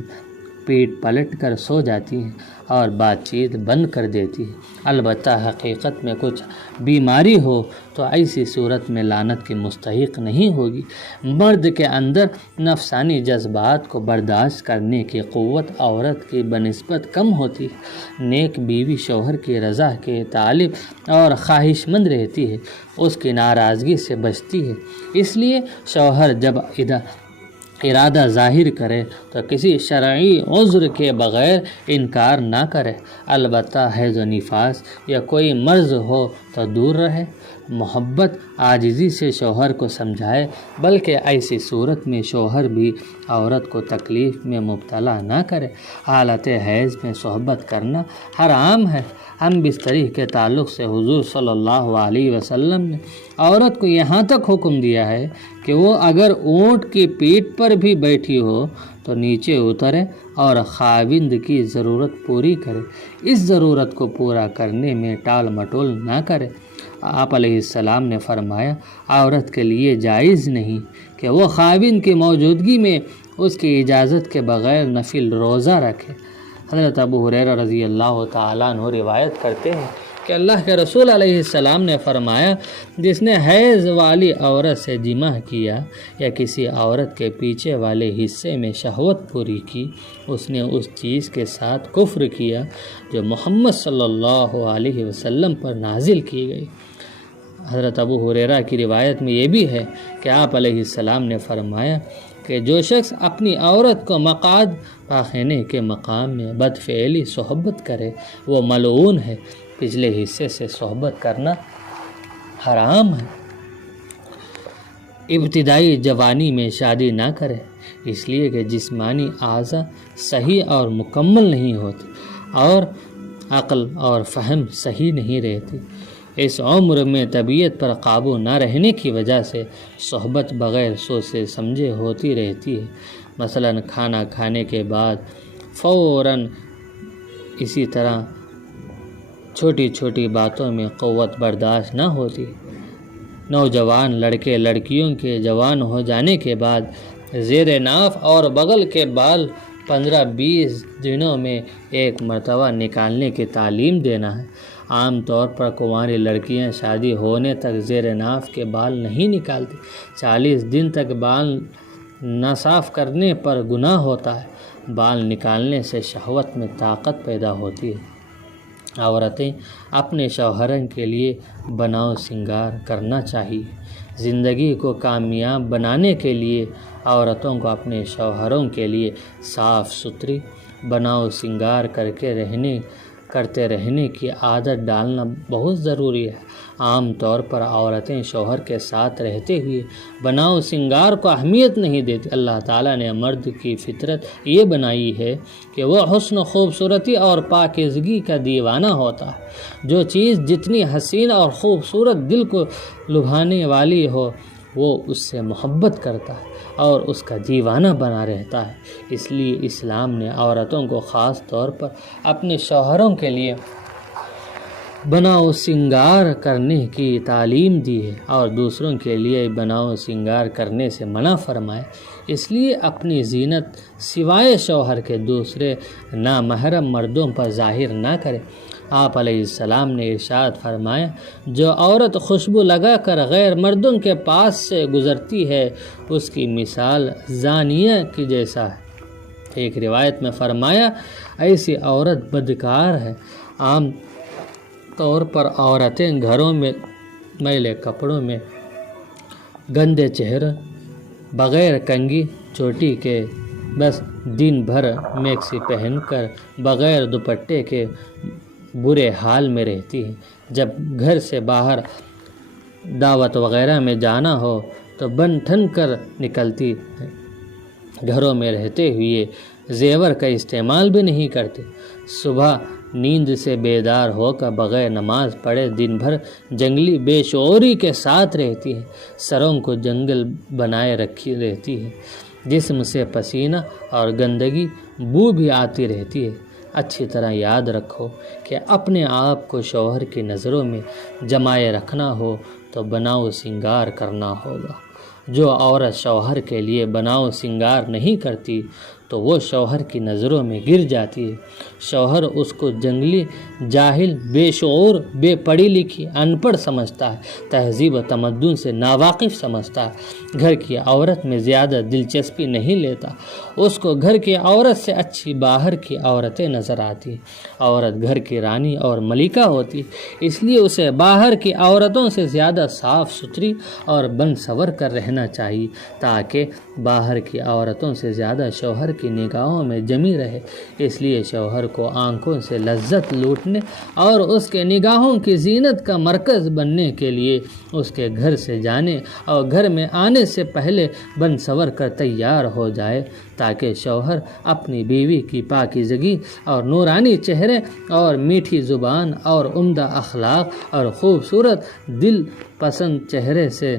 پیٹ پلٹ کر سو جاتی ہیں اور بات چیت بند کر دیتی ہے۔ البتہ حقیقت میں کچھ بیماری ہو تو ایسی صورت میں لعنت کی مستحق نہیں ہوگی۔ مرد کے اندر نفسانی جذبات کو برداشت کرنے کی قوت عورت کی بنسبت کم ہوتی ہے۔ نیک بیوی شوہر کی رضا کے طالب اور خواہش مند رہتی ہے، اس کی ناراضگی سے بچتی ہے۔ اس لیے شوہر جب ارادہ ظاہر کرے تو کسی شرعی عذر کے بغیر انکار نہ کرے، البتہ حیض و نفاس یا کوئی مرض ہو تو دور رہے۔ محبت عاجزی سے شوہر کو سمجھائے، بلکہ ایسی صورت میں شوہر بھی عورت کو تکلیف میں مبتلا نہ کرے۔ حالت حیض میں صحبت کرنا حرام ہے۔ ہم بستری کے تعلق سے حضور صلی اللہ علیہ وسلم نے عورت کو یہاں تک حکم دیا ہے کہ وہ اگر اونٹ کی پیٹھ پر بھی بیٹھی ہو تو نیچے اترے اور خاوند کی ضرورت پوری کرے، اس ضرورت کو پورا کرنے میں ٹال مٹول نہ کرے۔ آپ علیہ السلام نے فرمایا، عورت کے لیے جائز نہیں کہ وہ خاوند کی موجودگی میں اس کی اجازت کے بغیر نفل روزہ رکھے۔ حضرت ابو ہریرہ رضی اللہ تعالیٰ عنہ روایت کرتے ہیں کہ اللہ کے رسول علیہ السلام نے فرمایا، جس نے حیض والی عورت سے جماع کیا یا کسی عورت کے پیچھے والے حصے میں شہوت پوری کی، اس نے اس چیز کے ساتھ کفر کیا جو محمد صلی اللہ علیہ وسلم پر نازل کی گئی۔ حضرت ابو ہریرہ کی روایت میں یہ بھی ہے کہ آپ علیہ السلام نے فرمایا کہ جو شخص اپنی عورت کو مقعد پاخانے کے مقام میں بدفعلی صحبت کرے وہ ملعون ہے۔ پچھلے حصے سے صحبت کرنا حرام ہے۔ ابتدائی جوانی میں شادی نہ کرے، اس لیے کہ جسمانی اعضاء صحیح اور مکمل نہیں ہوتے اور عقل اور فہم صحیح نہیں رہتی۔ اس عمر میں طبیعت پر قابو نہ رہنے کی وجہ سے صحبت بغیر سوچے سمجھے ہوتی رہتی ہے۔ مثلا کھانا کھانے کے بعد فوراً، اسی طرح چھوٹی چھوٹی باتوں میں قوت برداشت نہ ہوتی، نوجوان لڑکے لڑکیوں کے جوان ہو جانے کے بعد زیر ناف اور بغل کے بال 15-20 دنوں میں ایک مرتبہ نکالنے کی تعلیم دینا ہے۔ عام طور پر کنواری لڑکیاں شادی ہونے تک زیر ناف کے بال نہیں نکالتی۔ 40 دن تک بال نہ صاف کرنے پر گناہ ہوتا ہے۔ بال نکالنے سے شہوت میں طاقت پیدا ہوتی ہے۔ عورتیں اپنے شوہروں کے لیے بناؤ سنگار کرنا چاہیے۔ زندگی کو کامیاب بنانے کے لیے عورتوں کو اپنے شوہروں کے لیے صاف ستھری بناؤ سنگار کرتے رہنے کی عادت ڈالنا بہت ضروری ہے۔ عام طور پر عورتیں شوہر کے ساتھ رہتے ہوئے بناؤ سنگار کو اہمیت نہیں دیتی۔ اللہ تعالیٰ نے مرد کی فطرت یہ بنائی ہے کہ وہ حسن و خوبصورتی اور پاکیزگی کا دیوانہ ہوتا ہے۔ جو چیز جتنی حسین اور خوبصورت دل کو لبھانے والی ہو وہ اس سے محبت کرتا ہے اور اس کا دیوانہ بنا رہتا ہے۔ اس لیے اسلام نے عورتوں کو خاص طور پر اپنے شوہروں کے لیے بناؤ سنگار کرنے کی تعلیم دی ہے اور دوسروں کے لیے بناؤ سنگار کرنے سے منع فرمایا۔ اس لیے اپنی زینت سوائے شوہر کے دوسرے نامحرم مردوں پر ظاہر نہ کرے۔ آپ علیہ السلام نے ارشاد فرمایا، جو عورت خوشبو لگا کر غیر مردوں کے پاس سے گزرتی ہے اس کی مثال زانیہ کی جیسا ہے۔ ایک روایت میں فرمایا، ایسی عورت بدکار ہے۔ عام طور پر عورتیں گھروں میں میلے کپڑوں میں گندے چہرے بغیر کنگھی چوٹی کے بس دن بھر میکسی پہن کر بغیر دوپٹے کے برے حال میں رہتی ہے۔ جب گھر سے باہر دعوت وغیرہ میں جانا ہو تو بن ٹھن کر نکلتی ہے۔ گھروں میں رہتے ہوئے زیور کا استعمال بھی نہیں کرتے۔ صبح نیند سے بیدار ہو کر بغیر نماز پڑھے دن بھر جنگلی بے شعوری کے ساتھ رہتی ہے۔ سروں کو جنگل بنائے رکھی رہتی ہے۔ جسم سے پسینہ اور گندگی بو بھی آتی رہتی ہے۔ اچھی طرح یاد رکھو کہ اپنے آپ کو شوہر کی نظروں میں جمائے رکھنا ہو تو بناؤ سنگار کرنا ہوگا۔ جو عورت شوہر کے لیے بناؤ سنگار نہیں کرتی تو وہ شوہر کی نظروں میں گر جاتی ہے۔ شوہر اس کو جنگلی، جاہل، بے شعور، بے پڑھی لکھی، ان پڑھ سمجھتا ہے، تہذیب و تمدن سے ناواقف سمجھتا ہے، گھر کی عورت میں زیادہ دلچسپی نہیں لیتا۔ اس کو گھر کی عورت سے اچھی باہر کی عورتیں نظر آتی ہیں۔ عورت گھر کی رانی اور ملکہ ہوتی ہے، اس لیے اسے باہر کی عورتوں سے زیادہ صاف ستھری اور بن سنور کر رہنا چاہیے تاکہ باہر کی عورتوں سے زیادہ شوہر کی نگاہوں میں جمی رہے۔ اس لیے شوہر کو آنکھوں سے لذت لوٹنے اور اس کے نگاہوں کی زینت کا مرکز بننے کے لیے اس کے گھر سے جانے اور گھر میں آنے سے پہلے بن سنور کر تیار ہو جائے تاکہ شوہر اپنی بیوی کی پاکیزگی اور نورانی چہرے اور میٹھی زبان اور عمدہ اخلاق اور خوبصورت دل پسند چہرے سے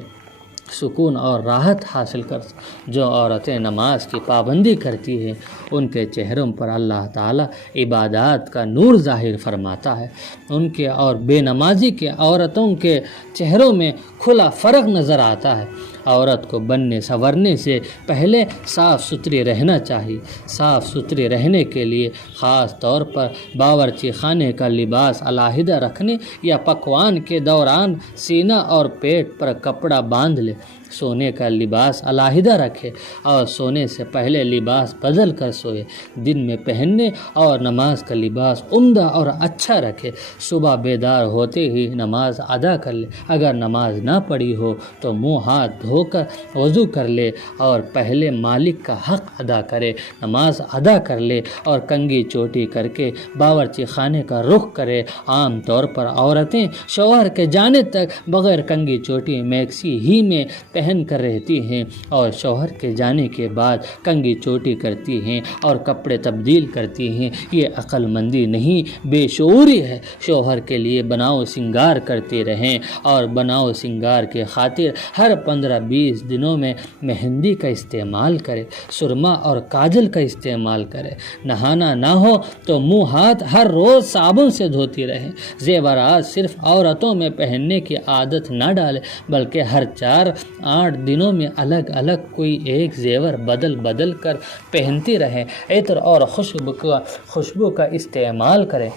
سکون اور راحت حاصل کر۔ جو عورتیں نماز کی پابندی کرتی ہیں ان کے چہروں پر اللہ تعالیٰ عبادات کا نور ظاہر فرماتا ہے۔ ان کے اور بے نمازی کے عورتوں کے چہروں میں کھلا فرق نظر آتا ہے۔ عورت کو بننے سنورنے سے پہلے صاف ستھری رہنا چاہیے۔ صاف ستھری رہنے کے لیے خاص طور پر باورچی خانے کا لباس علیحدہ رکھنے یا پکوان کے دوران سینہ اور پیٹ پر کپڑا باندھ لے۔ سونے کا لباس علیحدہ رکھے اور سونے سے پہلے لباس بدل کر سوئے۔ دن میں پہننے اور نماز کا لباس عمدہ اور اچھا رکھے۔ صبح بیدار ہوتے ہی نماز ادا کر لے۔ اگر نماز نہ پڑھی ہو تو منہ ہاتھ دھو کر وضو کر لے اور پہلے مالک کا حق ادا کرے۔ نماز ادا کر لے اور کنگھی چوٹی کر کے باورچی خانے کا رخ کرے۔ عام طور پر عورتیں شوہر کے جانے تک بغیر کنگھی چوٹی میکسی ہی میں پہن کر رہتی ہیں اور شوہر کے جانے کے بعد کنگھی چوٹی کرتی ہیں اور کپڑے تبدیل کرتی ہیں، یہ عقل مندی نہیں، بے شعوری ہے۔ شوہر کے لیے بناؤ سنگار کرتے رہیں اور بناؤ سنگار کے خاطر ہر 15-20 دنوں میں مہندی کا استعمال کرے، سرما اور کاجل کا استعمال کرے۔ نہانا نہ ہو تو منہ ہاتھ ہر روز صابن سے دھوتی رہیں۔ زیورات صرف عورتوں میں پہننے کی عادت نہ ڈالے، بلکہ ہر 4-8 دنوں میں الگ الگ کوئی ایک زیور بدل بدل کر پہنتی رہیں۔ عطر اور خوشبو کا استعمال کریں۔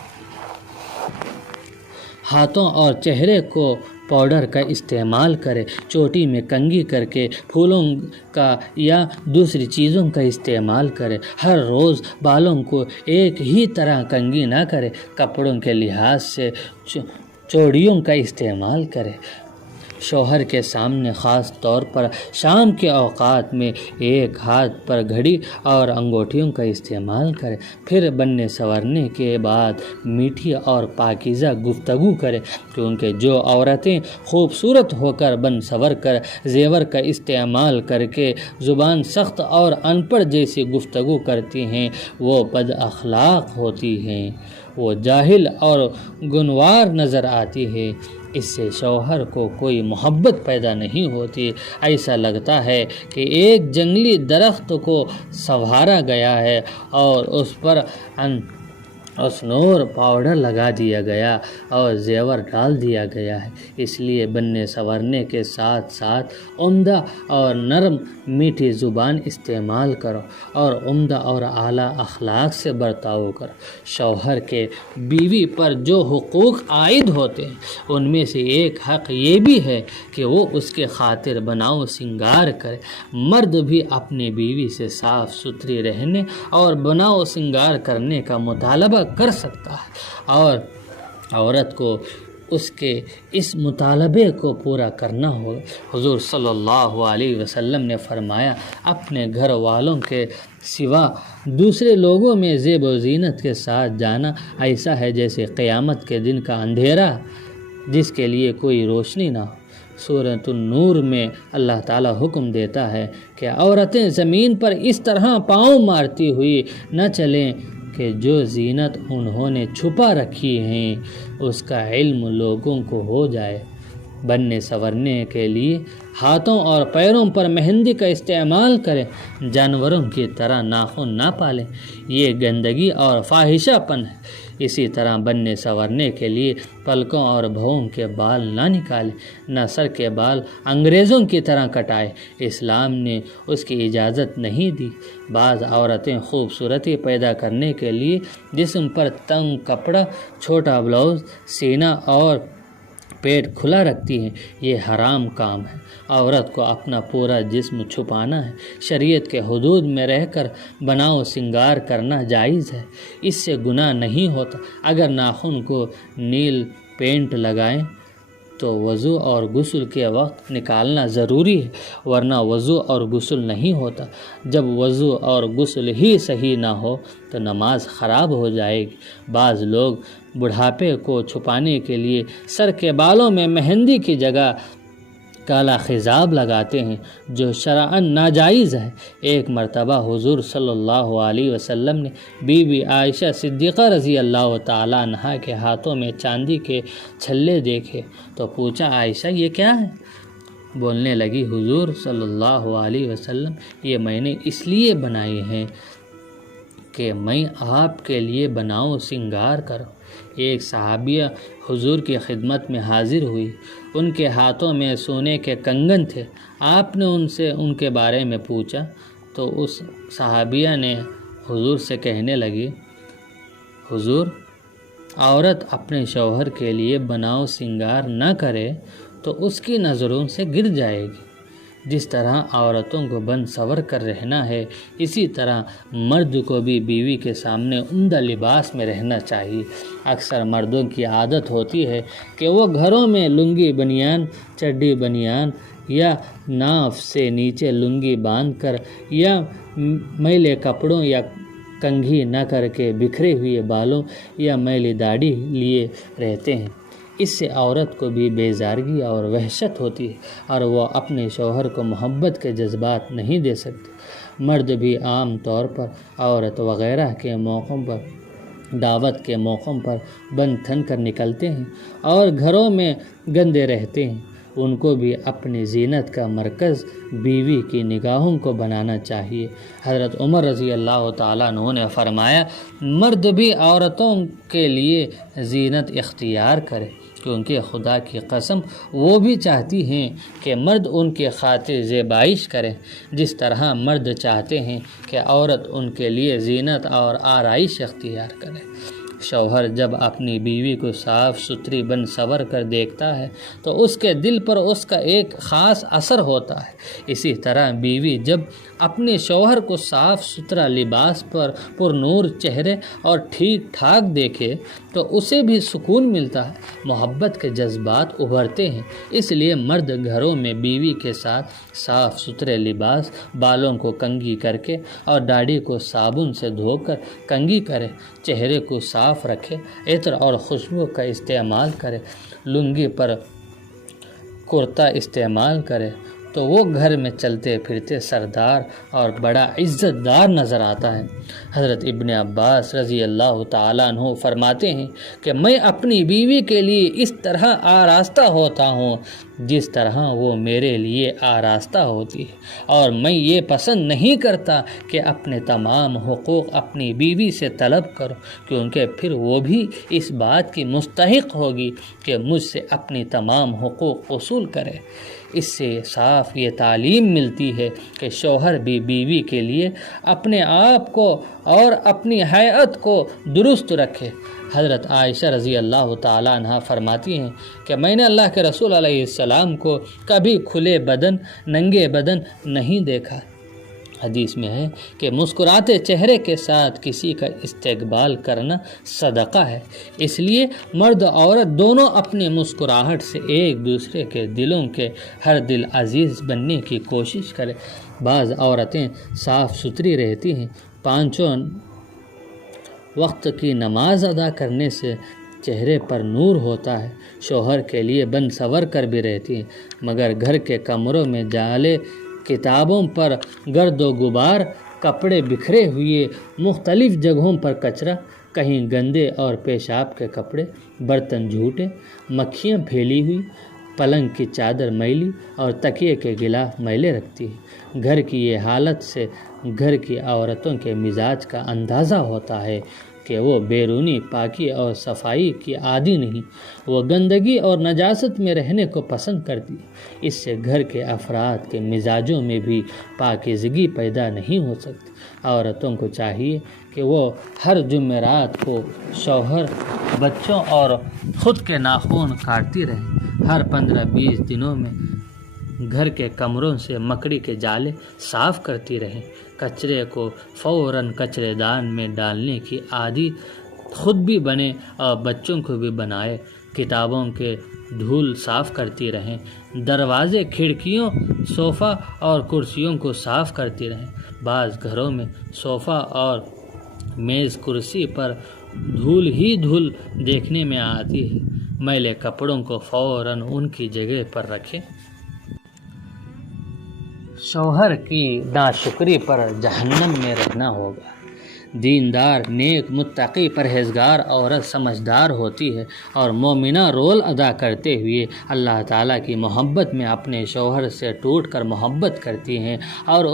ہاتھوں اور چہرے کو پاؤڈر کا استعمال کرے، چوٹی میں کنگھی کر کے پھولوں کا یا دوسری چیزوں کا استعمال کرے۔ ہر روز بالوں کو ایک ہی طرح کنگھی نہ کرے، کپڑوں کے لحاظ سے چوڑیوں کا استعمال کرے۔ شوہر کے سامنے خاص طور پر شام کے اوقات میں ایک ہاتھ پر گھڑی اور انگوٹھیوں کا استعمال کرے۔ پھر بننے سنورنے کے بعد میٹھی اور پاکیزہ گفتگو کرے، کیونکہ جو عورتیں خوبصورت ہو کر بن سنور کر زیور کا استعمال کر کے زبان سخت اور ان پڑھ جیسی گفتگو کرتی ہیں وہ بد اخلاق ہوتی ہیں، وہ جاہل اور گنوار نظر آتی ہے۔ اس سے شوہر کو کوئی محبت پیدا نہیں ہوتی، ایسا لگتا ہے کہ ایک جنگلی درخت کو سنوارا گیا ہے اور اس پر اسنور پاؤڈر لگا دیا گیا اور زیور ڈال دیا گیا ہے۔ اس لیے بننے سنورنے کے ساتھ ساتھ عمدہ اور نرم میٹھی زبان استعمال کرو اور عمدہ اور اعلیٰ اخلاق سے برتاؤ کرو۔ شوہر کے بیوی پر جو حقوق عائد ہوتے ہیں ان میں سے ایک حق یہ بھی ہے کہ وہ اس کے خاطر بناؤ سنگار کرے۔ مرد بھی اپنی بیوی سے صاف ستھری رہنے اور بناؤ سنگار کرنے کا مطالبہ کر سکتا ہے، اور عورت کو اس کے اس مطالبے کو پورا کرنا ہوگا۔ حضور صلی اللہ علیہ وسلم نے فرمایا، اپنے گھر والوں کے سوا دوسرے لوگوں میں زیب و زینت کے ساتھ جانا ایسا ہے جیسے قیامت کے دن کا اندھیرا جس کے لیے کوئی روشنی نہ ہو۔ سورۃ النور میں اللہ تعالیٰ حکم دیتا ہے کہ عورتیں زمین پر اس طرح پاؤں مارتی ہوئی نہ چلیں کہ جو زینت انہوں نے چھپا رکھی ہیں اس کا علم لوگوں کو ہو جائے۔ بننے سنورنے کے لیے ہاتھوں اور پیروں پر مہندی کا استعمال کریں، جانوروں کی طرح ناخن نہ پالیں، یہ گندگی اور فاحشہ پن ہے۔ اسی طرح بننے سنورنے کے لیے پلکوں اور بھوؤں کے بال نہ نکالیں، نہ سر کے بال انگریزوں کی طرح کٹائیں، اسلام نے اس کی اجازت نہیں دی۔ بعض عورتیں خوبصورتی پیدا کرنے کے لیے جسم پر تنگ کپڑا، چھوٹا بلاؤز، سینہ اور پیٹ کھلا رکھتی ہیں، یہ حرام کام ہے۔ عورت کو اپنا پورا جسم چھپانا ہے، شریعت کے حدود میں رہ کر بناؤ سنگار کرنا جائز ہے، اس سے گناہ نہیں ہوتا۔ اگر ناخن کو نیل پینٹ لگائیں تو وضو اور غسل کے وقت نکالنا ضروری ہے، ورنہ وضو اور غسل نہیں ہوتا۔ جب وضو اور غسل ہی صحیح نہ ہو تو نماز خراب ہو جائے گی۔ بعض لوگ بڑھاپے کو چھپانے کے لیے سر کے بالوں میں مہندی کی جگہ کالا خضاب لگاتے ہیں جو شرعاً ناجائز ہے۔ ایک مرتبہ حضور صلی اللہ علیہ وسلم نے بی بی عائشہ صدیقہ رضی اللہ تعالیٰ عنہا کے ہاتھوں میں چاندی کے چھلے دیکھے تو پوچھا، عائشہ یہ کیا ہے؟ بولنے لگی، حضور صلی اللہ علیہ وسلم یہ میں نے اس لیے بنائے ہیں کہ میں آپ کے لیے بناؤ سنگار کروں۔ ایک صحابیہ حضور کی خدمت میں حاضر ہوئی، ان کے ہاتھوں میں سونے کے کنگن تھے۔ آپ نے ان سے ان کے بارے میں پوچھا تو اس صحابیہ نے حضور سے کہنے لگی، حضور، عورت اپنے شوہر کے لیے بناؤ سنگار نہ کرے تو اس کی نظروں سے گر جائے گی۔ جس طرح عورتوں کو بن سنور کر رہنا ہے اسی طرح مرد کو بھی بیوی کے سامنے عمدہ لباس میں رہنا چاہیے۔ اکثر مردوں کی عادت ہوتی ہے کہ وہ گھروں میں لنگی بنیان، چڈی بنیان یا ناف سے نیچے لنگی باندھ کر یا میلے کپڑوں یا کنگھی نہ کر کے بکھرے ہوئے بالوں یا میلی داڑھی لیے رہتے ہیں۔ اس سے عورت کو بھی بیزارگی اور وحشت ہوتی ہے اور وہ اپنے شوہر کو محبت کے جذبات نہیں دے سکتے۔ مرد بھی عام طور پر عورت وغیرہ کے موقعوں پر دعوت کے موقعوں پر بند تھن کر نکلتے ہیں اور گھروں میں گندے رہتے ہیں۔ ان کو بھی اپنی زینت کا مرکز بیوی کی نگاہوں کو بنانا چاہیے۔ حضرت عمر رضی اللہ تعالیٰ عنہ نے فرمایا، مرد بھی عورتوں کے لیے زینت اختیار کرے، کیونکہ خدا کی قسم وہ بھی چاہتی ہیں کہ مرد ان کی خاطر زیبائش کرے، جس طرح مرد چاہتے ہیں کہ عورت ان کے لیے زینت اور آرائش اختیار کرے۔ شوہر جب اپنی بیوی کو صاف ستھری بن سنور کر دیکھتا ہے تو اس کے دل پر اس کا ایک خاص اثر ہوتا ہے۔ اسی طرح بیوی جب اپنے شوہر کو صاف ستھرا لباس پر نور چہرے اور ٹھیک ٹھاک دیکھے تو اسے بھی سکون ملتا ہے، محبت کے جذبات ابھرتے ہیں۔ اس لیے مرد گھروں میں بیوی کے ساتھ صاف ستھرے لباس، بالوں کو کنگھی کر کے اور داڑھی کو صابن سے دھو کر کنگھی کرے، چہرے کو صاف رکھے، عطر اور خوشبو کا استعمال کرے، لنگی پر کرتا استعمال کرے تو وہ گھر میں چلتے پھرتے سردار اور بڑا عزت دار نظر آتا ہے۔ حضرت ابن عباس رضی اللہ تعالیٰ عنہ فرماتے ہیں کہ میں اپنی بیوی کے لیے اس طرح آراستہ ہوتا ہوں جس طرح وہ میرے لیے آراستہ ہوتی ہے، اور میں یہ پسند نہیں کرتا کہ اپنے تمام حقوق اپنی بیوی سے طلب کروں، کیونکہ پھر وہ بھی اس بات کی مستحق ہوگی کہ مجھ سے اپنی تمام حقوق وصول کرے۔ اس سے صاف یہ تعلیم ملتی ہے کہ شوہر بھی بیوی کے لیے اپنے آپ کو اور اپنی حیات کو درست رکھے۔ حضرت عائشہ رضی اللہ تعالیٰ عنہ فرماتی ہیں کہ میں نے اللہ کے رسول علیہ السلام کو کبھی کھلے بدن، ننگے بدن نہیں دیکھا۔ حدیث میں ہے کہ مسکراتے چہرے کے ساتھ کسی کا استقبال کرنا صدقہ ہے۔ اس لیے مرد عورت دونوں اپنی مسکراہٹ سے ایک دوسرے کے دلوں کے ہر دل عزیز بننے کی کوشش کرے۔ بعض عورتیں صاف ستھری رہتی ہیں، پانچوں وقت کی نماز ادا کرنے سے چہرے پر نور ہوتا ہے، شوہر کے لیے بن سنور کر بھی رہتی ہیں، مگر گھر کے کمروں میں جالے کتابوں پر گرد و غبار، کپڑے بکھرے ہوئے، مختلف جگہوں پر کچرا، کہیں گندے اور پیشاب کے کپڑے، برتن جھوٹے، مکھیاں پھیلی ہوئی، پلنگ کی چادر میلی اور تکیے کے غلاف میلے رکھتی ہے۔ گھر کی یہ حالت سے گھر کی عورتوں کے مزاج کا اندازہ ہوتا ہے کہ وہ بیرونی پاکی اور صفائی کی عادی نہیں، وہ گندگی اور نجاست میں رہنے کو پسند کرتی ہے۔ اس سے گھر کے افراد کے مزاجوں میں بھی پاکیزگی پیدا نہیں ہو سکتی۔ عورتوں کو چاہیے کہ وہ ہر جمعرات کو شوہر، بچوں اور خود کے ناخن کاٹتی رہیں۔ ہر 15-20 دنوں میں گھر کے کمروں سے مکڑی کے جالے صاف کرتی رہیں۔ کچرے کو فوراً کچرے دان میں ڈالنے کی عادت خود بھی بنے اور بچوں کو بھی بنائے۔ کتابوں کے دھول صاف کرتی رہیں۔ دروازے، کھڑکیوں، صوفہ اور کرسیوں کو صاف کرتی رہیں۔ بعض گھروں میں صوفہ اور میز کرسی پر دھول ہی دھول دیکھنے میں آتی ہے۔ میلے کپڑوں کو فوراً ان کی جگہ پر رکھیں۔ شوہر کی ناشکری پر جہنم میں رہنا ہوگا۔ دیندار، نیک، متقی، پرہیزگار عورت سمجھدار ہوتی ہے اور مومنہ رول ادا کرتے ہوئے اللہ تعالیٰ کی محبت میں اپنے شوہر سے ٹوٹ کر محبت کرتی ہیں اور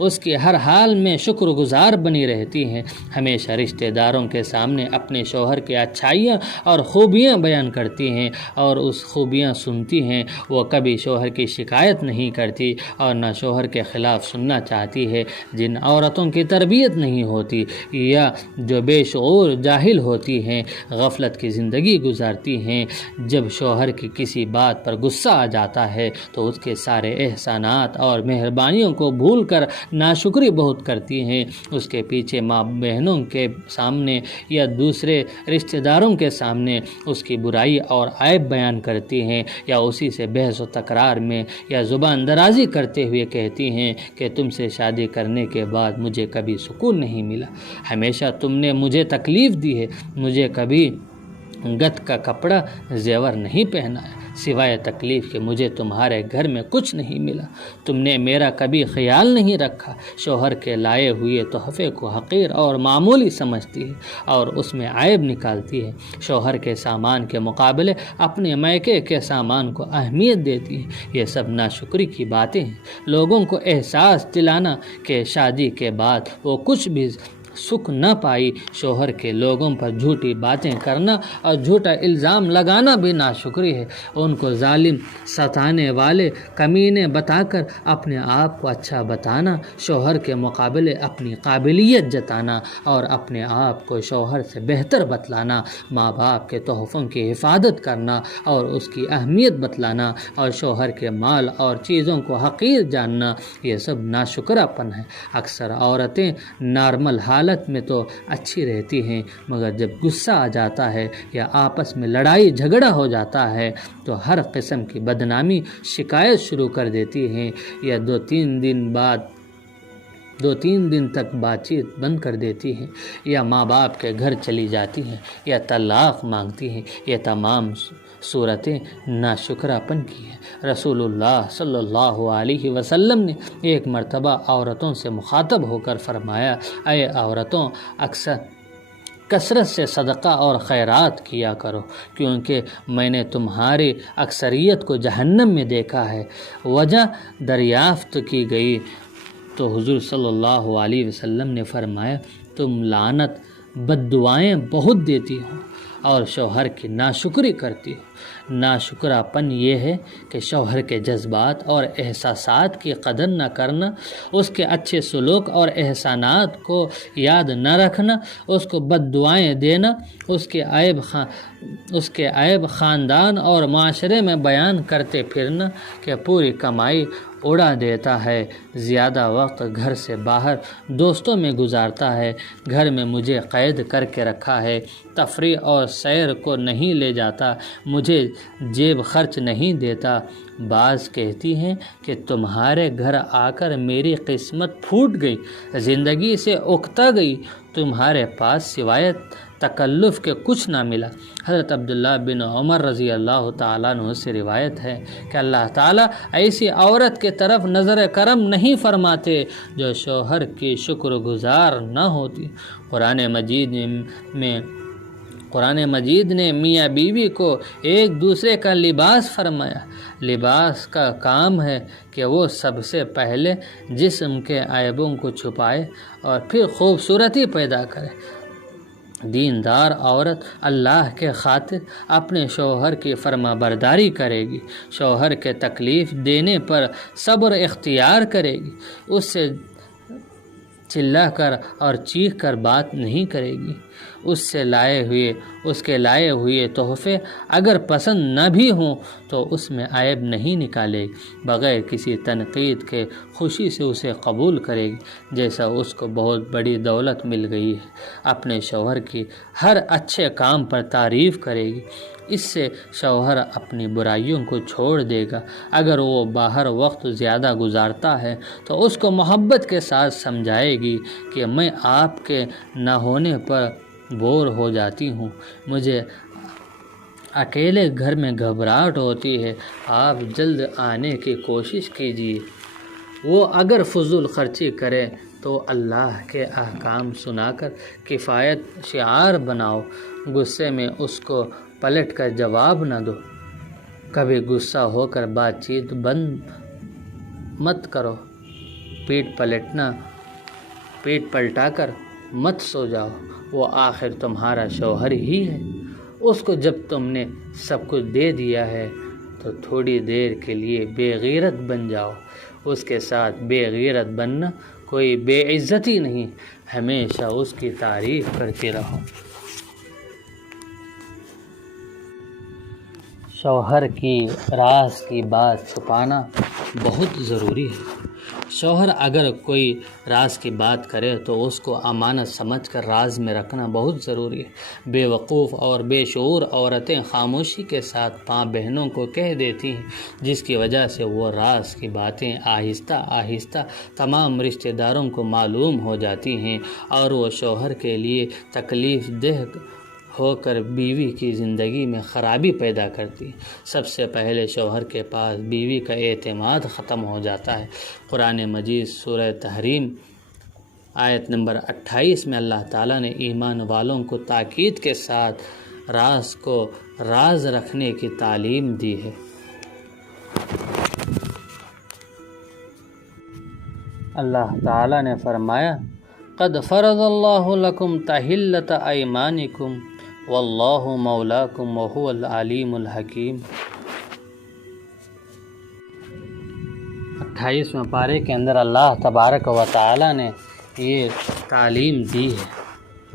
اس کی ہر حال میں شکر گزار بنی رہتی ہیں۔ ہمیشہ رشتہ داروں کے سامنے اپنے شوہر کی اچھائیاں اور خوبیاں بیان کرتی ہیں اور اس خوبیاں سنتی ہیں۔ وہ کبھی شوہر کی شکایت نہیں کرتی اور نہ شوہر کے خلاف سننا چاہتی ہے۔ جن عورتوں کی تربیت نہیں ہوتی یا جو بے شعور جاہل ہوتی ہیں، غفلت کی زندگی گزارتی ہیں، جب شوہر کی کسی بات پر غصہ آ جاتا ہے تو اس کے سارے احسانات اور مہربانیوں کو بھول کر ناشکری بہت کرتی ہیں، اس کے پیچھے ماں بہنوں کے سامنے یا دوسرے رشتہ داروں کے سامنے اس کی برائی اور عیب بیان کرتی ہیں، یا اسی سے بحث و تکرار میں یا زبان درازی کرتے ہوئے کہتی ہیں کہ تم سے شادی کرنے کے بعد مجھے کبھی سکون نہیں ملا، ہمیشہ تم نے مجھے تکلیف دی ہے، مجھے کبھی گت کا کپڑا زیور نہیں پہنا ہے، سوائے تکلیف کہ مجھے تمہارے گھر میں کچھ نہیں ملا، تم نے میرا کبھی خیال نہیں رکھا۔ شوہر کے لائے ہوئے تحفے کو حقیر اور معمولی سمجھتی ہے اور اس میں عیب نکالتی ہے۔ شوہر کے سامان کے مقابلے اپنے میکے کے سامان کو اہمیت دیتی ہے۔ یہ سب ناشکری کی باتیں ہیں۔ لوگوں کو احساس دلانا کہ شادی کے بعد وہ کچھ بھی سکھ نہ پائی، شوہر کے لوگوں پر جھوٹی باتیں کرنا اور جھوٹا الزام لگانا بھی ناشکری ہے۔ ان کو ظالم، ستانے والے، کمینے بتا کر اپنے آپ کو اچھا بتانا، شوہر کے مقابلے اپنی قابلیت جتانا اور اپنے آپ کو شوہر سے بہتر بتلانا، ماں باپ کے تحفوں کی حفاظت کرنا اور اس کی اہمیت بتلانا اور شوہر کے مال اور چیزوں کو حقیر جاننا، یہ سب ناشکرا پن ہے۔ اکثر عورتیں نارمل حالت میں تو اچھی رہتی ہیں، مگر جب غصہ آ جاتا ہے یا آپس میں لڑائی جھگڑا ہو جاتا ہے تو ہر قسم کی بدنامی، شکایت شروع کر دیتی ہیں، یا دو تین دن تک بات چیت بند کر دیتی ہیں، یا ماں باپ کے گھر چلی جاتی ہیں، یا طلاق مانگتی ہیں۔ یہ تمام صورتیں ناشکرا پن کی ہیں۔ رسول اللہ صلی اللہ علیہ وسلم نے ایک مرتبہ عورتوں سے مخاطب ہو کر فرمایا، اے عورتوں، کثرت سے صدقہ اور خیرات کیا کرو، کیونکہ میں نے تمہاری اکثریت کو جہنم میں دیکھا ہے۔ وجہ دریافت کی گئی تو حضور صلی اللہ علیہ وسلم نے فرمایا، تم لعنت، بد دعائیں بہت دیتی ہو اور شوہر کی ناشکری کرتی ہو۔ ناشکرا پن یہ ہے کہ شوہر کے جذبات اور احساسات کی قدر نہ کرنا، اس کے اچھے سلوک اور احسانات کو یاد نہ رکھنا، اس کو بد دعائیں دینا، اس کے عیب خاندان اور معاشرے میں بیان کرتے پھرنا کہ پوری کمائی اڑا دیتا ہے، زیادہ وقت گھر سے باہر دوستوں میں گزارتا ہے، گھر میں مجھے قید کر کے رکھا ہے، تفریح اور سیر کو نہیں لے جاتا، مجھے جیب خرچ نہیں دیتا۔ بعض کہتی ہیں کہ تمہارے گھر آ کر میری قسمت پھوٹ گئی، زندگی سے اکتا گئی، تمہارے پاس سوائے تکلف کے کچھ نہ ملا۔ حضرت عبداللہ بن عمر رضی اللہ تعالیٰ عنہ سے روایت ہے کہ اللہ تعالیٰ ایسی عورت کے طرف نظر کرم نہیں فرماتے جو شوہر کی شکر گزار نہ ہوتی۔ قرآن مجید نے میاں بیوی کو ایک دوسرے کا لباس فرمایا۔ لباس کا کام ہے کہ وہ سب سے پہلے جسم کے عیبوں کو چھپائے اور پھر خوبصورتی پیدا کرے۔ دیندار عورت اللہ کے خاطر اپنے شوہر کی فرما برداری کرے گی، شوہر کے تکلیف دینے پر صبر اختیار کرے گی، اس سے چلا کر اور چیخ کر بات نہیں کرے گی، اس کے لائے ہوئے تحفے اگر پسند نہ بھی ہوں تو اس میں عیب نہیں نکالے گی، بغیر کسی تنقید کے خوشی سے اسے قبول کرے گی جیسا اس کو بہت بڑی دولت مل گئی ہے۔ اپنے شوہر کی ہر اچھے کام پر تعریف کرے گی، اس سے شوہر اپنی برائیوں کو چھوڑ دے گا۔ اگر وہ باہر وقت زیادہ گزارتا ہے تو اس کو محبت کے ساتھ سمجھائے گی کہ میں آپ کے نہ ہونے پر بور ہو جاتی ہوں، مجھے اکیلے گھر میں گھبراہٹ ہوتی ہے، آپ جلد آنے کی کوشش کیجیے۔ وہ اگر فضول خرچی کرے تو اللہ کے احکام سنا کر کفایت شعار بناؤ، غصے میں اس کو پلٹ کر جواب نہ دو، کبھی غصہ ہو کر بات چیت بند مت کرو، پیٹ پلٹا کر مت سو جاؤ، وہ آخر تمہارا شوہر ہی ہے، اس کو جب تم نے سب کچھ دے دیا ہے تو تھوڑی دیر کے لیے بے غیرت بن جاؤ، اس کے ساتھ بے غیرت بننا کوئی بے عزتی نہیں، ہمیشہ اس کی تعریف کرتے رہو۔ شوہر کی راز کی بات چھپانا بہت ضروری ہے۔ شوہر اگر کوئی راز کی بات کرے تو اس کو امانت سمجھ کر راز میں رکھنا بہت ضروری ہے۔ بے وقوف اور بے شعور عورتیں خاموشی کے ساتھ ماں بہنوں کو کہہ دیتی ہیں، جس کی وجہ سے وہ راز کی باتیں آہستہ آہستہ تمام رشتہ داروں کو معلوم ہو جاتی ہیں اور وہ شوہر کے لیے تکلیف دہ ہو کر بیوی کی زندگی میں خرابی پیدا کرتی ہے۔ سب سے پہلے شوہر کے پاس بیوی کا اعتماد ختم ہو جاتا ہے۔ قرآن مجید سورہ تحریم آیت نمبر 28 میں اللہ تعالیٰ نے ایمان والوں کو تاکید کے ساتھ راز کو راز رکھنے کی تعلیم دی ہے۔ اللہ تعالیٰ نے فرمایا قد فرض اللہ لکم تحلۃ ایمانکم واللہ مولاکم وہو العلیم الحکیم۔ 28ویں پارے کے اندر اللہ تبارک و تعالیٰ نے یہ تعلیم دی ہے۔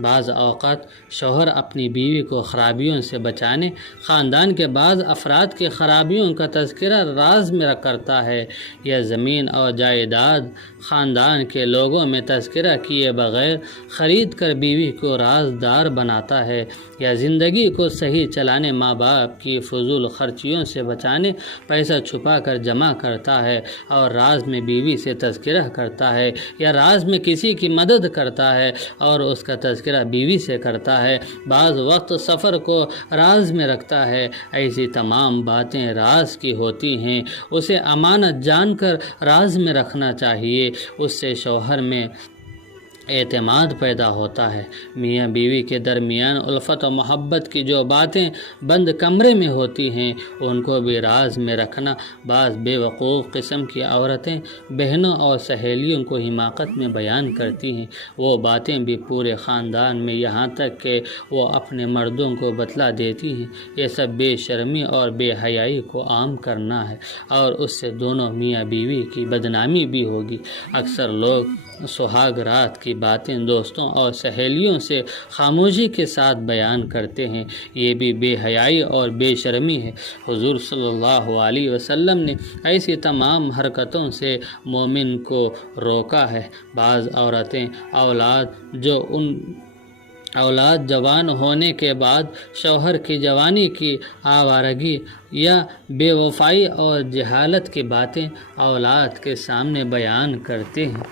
بعض اوقات شوہر اپنی بیوی کو خرابیوں سے بچانے خاندان کے بعض افراد کی خرابیوں کا تذکرہ راز میں کرتا ہے، یا زمین اور جائیداد خاندان کے لوگوں میں تذکرہ کیے بغیر خرید کر بیوی کو رازدار بناتا ہے، یا زندگی کو صحیح چلانے ماں باپ کی فضول خرچیوں سے بچانے پیسہ چھپا کر جمع کرتا ہے اور راز میں بیوی سے تذکرہ کرتا ہے، یا راز میں کسی کی مدد کرتا ہے اور اس کا تذکرہ بیوی سے کرتا ہے، بعض وقت سفر کو راز میں رکھتا ہے۔ ایسی تمام باتیں راز کی ہوتی ہیں، اسے امانت جان کر راز میں رکھنا چاہیے، اس سے شوہر میں اعتماد پیدا ہوتا ہے۔ میاں بیوی کے درمیان الفت و محبت کی جو باتیں بند کمرے میں ہوتی ہیں ان کو بھی راز میں رکھنا۔ بعض بے وقوف قسم کی عورتیں بہنوں اور سہیلیوں کو حماقت میں بیان کرتی ہیں، وہ باتیں بھی پورے خاندان میں یہاں تک کہ وہ اپنے مردوں کو بتلا دیتی ہیں۔ یہ سب بے شرمی اور بے حیائی کو عام کرنا ہے اور اس سے دونوں میاں بیوی کی بدنامی بھی ہوگی۔ اکثر لوگ سہاگ رات کی باتیں دوستوں اور سہیلیوں سے خاموشی کے ساتھ بیان کرتے ہیں، یہ بھی بے حیائی اور بے شرمی ہے۔ حضور صلی اللہ علیہ وسلم نے ایسی تمام حرکتوں سے مومن کو روکا ہے۔ بعض عورتیں اولاد جوان ہونے کے بعد شوہر کی جوانی کی آوارگی یا بے وفائی اور جہالت کی باتیں اولاد کے سامنے بیان کرتے ہیں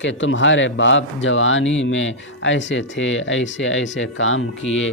کہ تمہارے باپ جوانی میں ایسے تھے، ایسے کام کیے۔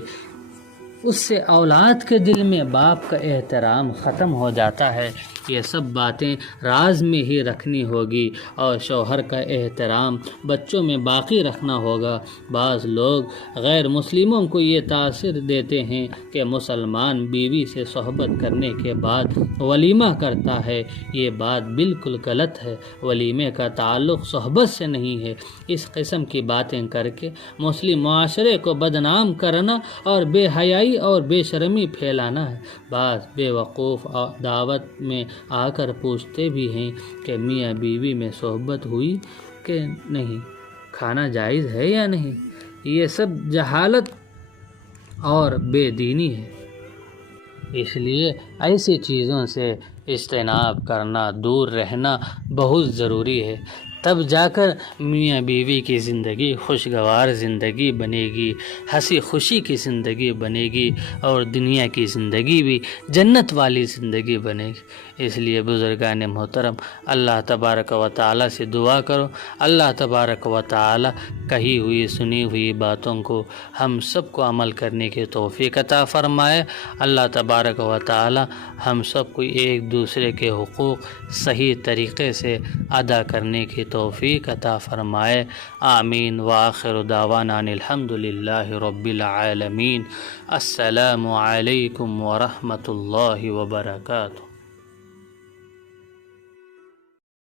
اس سے اولاد کے دل میں باپ کا احترام ختم ہو جاتا ہے۔ یہ سب باتیں راز میں ہی رکھنی ہوگی اور شوہر کا احترام بچوں میں باقی رکھنا ہوگا۔ بعض لوگ غیر مسلموں کو یہ تاثر دیتے ہیں کہ مسلمان بیوی سے صحبت کرنے کے بعد ولیمہ کرتا ہے، یہ بات بالکل غلط ہے۔ ولیمے کا تعلق صحبت سے نہیں ہے۔ اس قسم کی باتیں کر کے مسلم معاشرے کو بدنام کرنا اور بے حیائی اور بے شرمی پھیلانا ہے۔ بعض بے وقوف دعوت میں آ کر پوچھتے بھی ہیں کہ میاں بیوی میں صحبت ہوئی کہ نہیں، کھانا جائز ہے یا نہیں۔ یہ سب جہالت اور بے دینی ہے، اس لیے ایسی چیزوں سے اجتناب کرنا، دور رہنا بہت ضروری ہے۔ تب جا کر میاں بیوی کی زندگی خوشگوار زندگی بنے گی، ہنسی خوشی کی زندگی بنے گی اور دنیا کی زندگی بھی جنت والی زندگی بنے گی۔ اس لیے بزرگان محترم، اللہ تبارک و تعالیٰ سے دعا کرو، اللہ تبارک و تعالیٰ کہی ہوئی سنی ہوئی باتوں کو ہم سب کو عمل کرنے کی توفیق عطا فرمائے۔ اللہ تبارک و تعالیٰ ہم سب کو ایک دوسرے کے حقوق صحیح طریقے سے ادا کرنے کی توفیق عطا فرمائے۔ آمین۔ وآخر دعوانا ان الحمد للہ رب العالمین۔ السلام علیکم ورحمۃ اللہ وبرکاتہ۔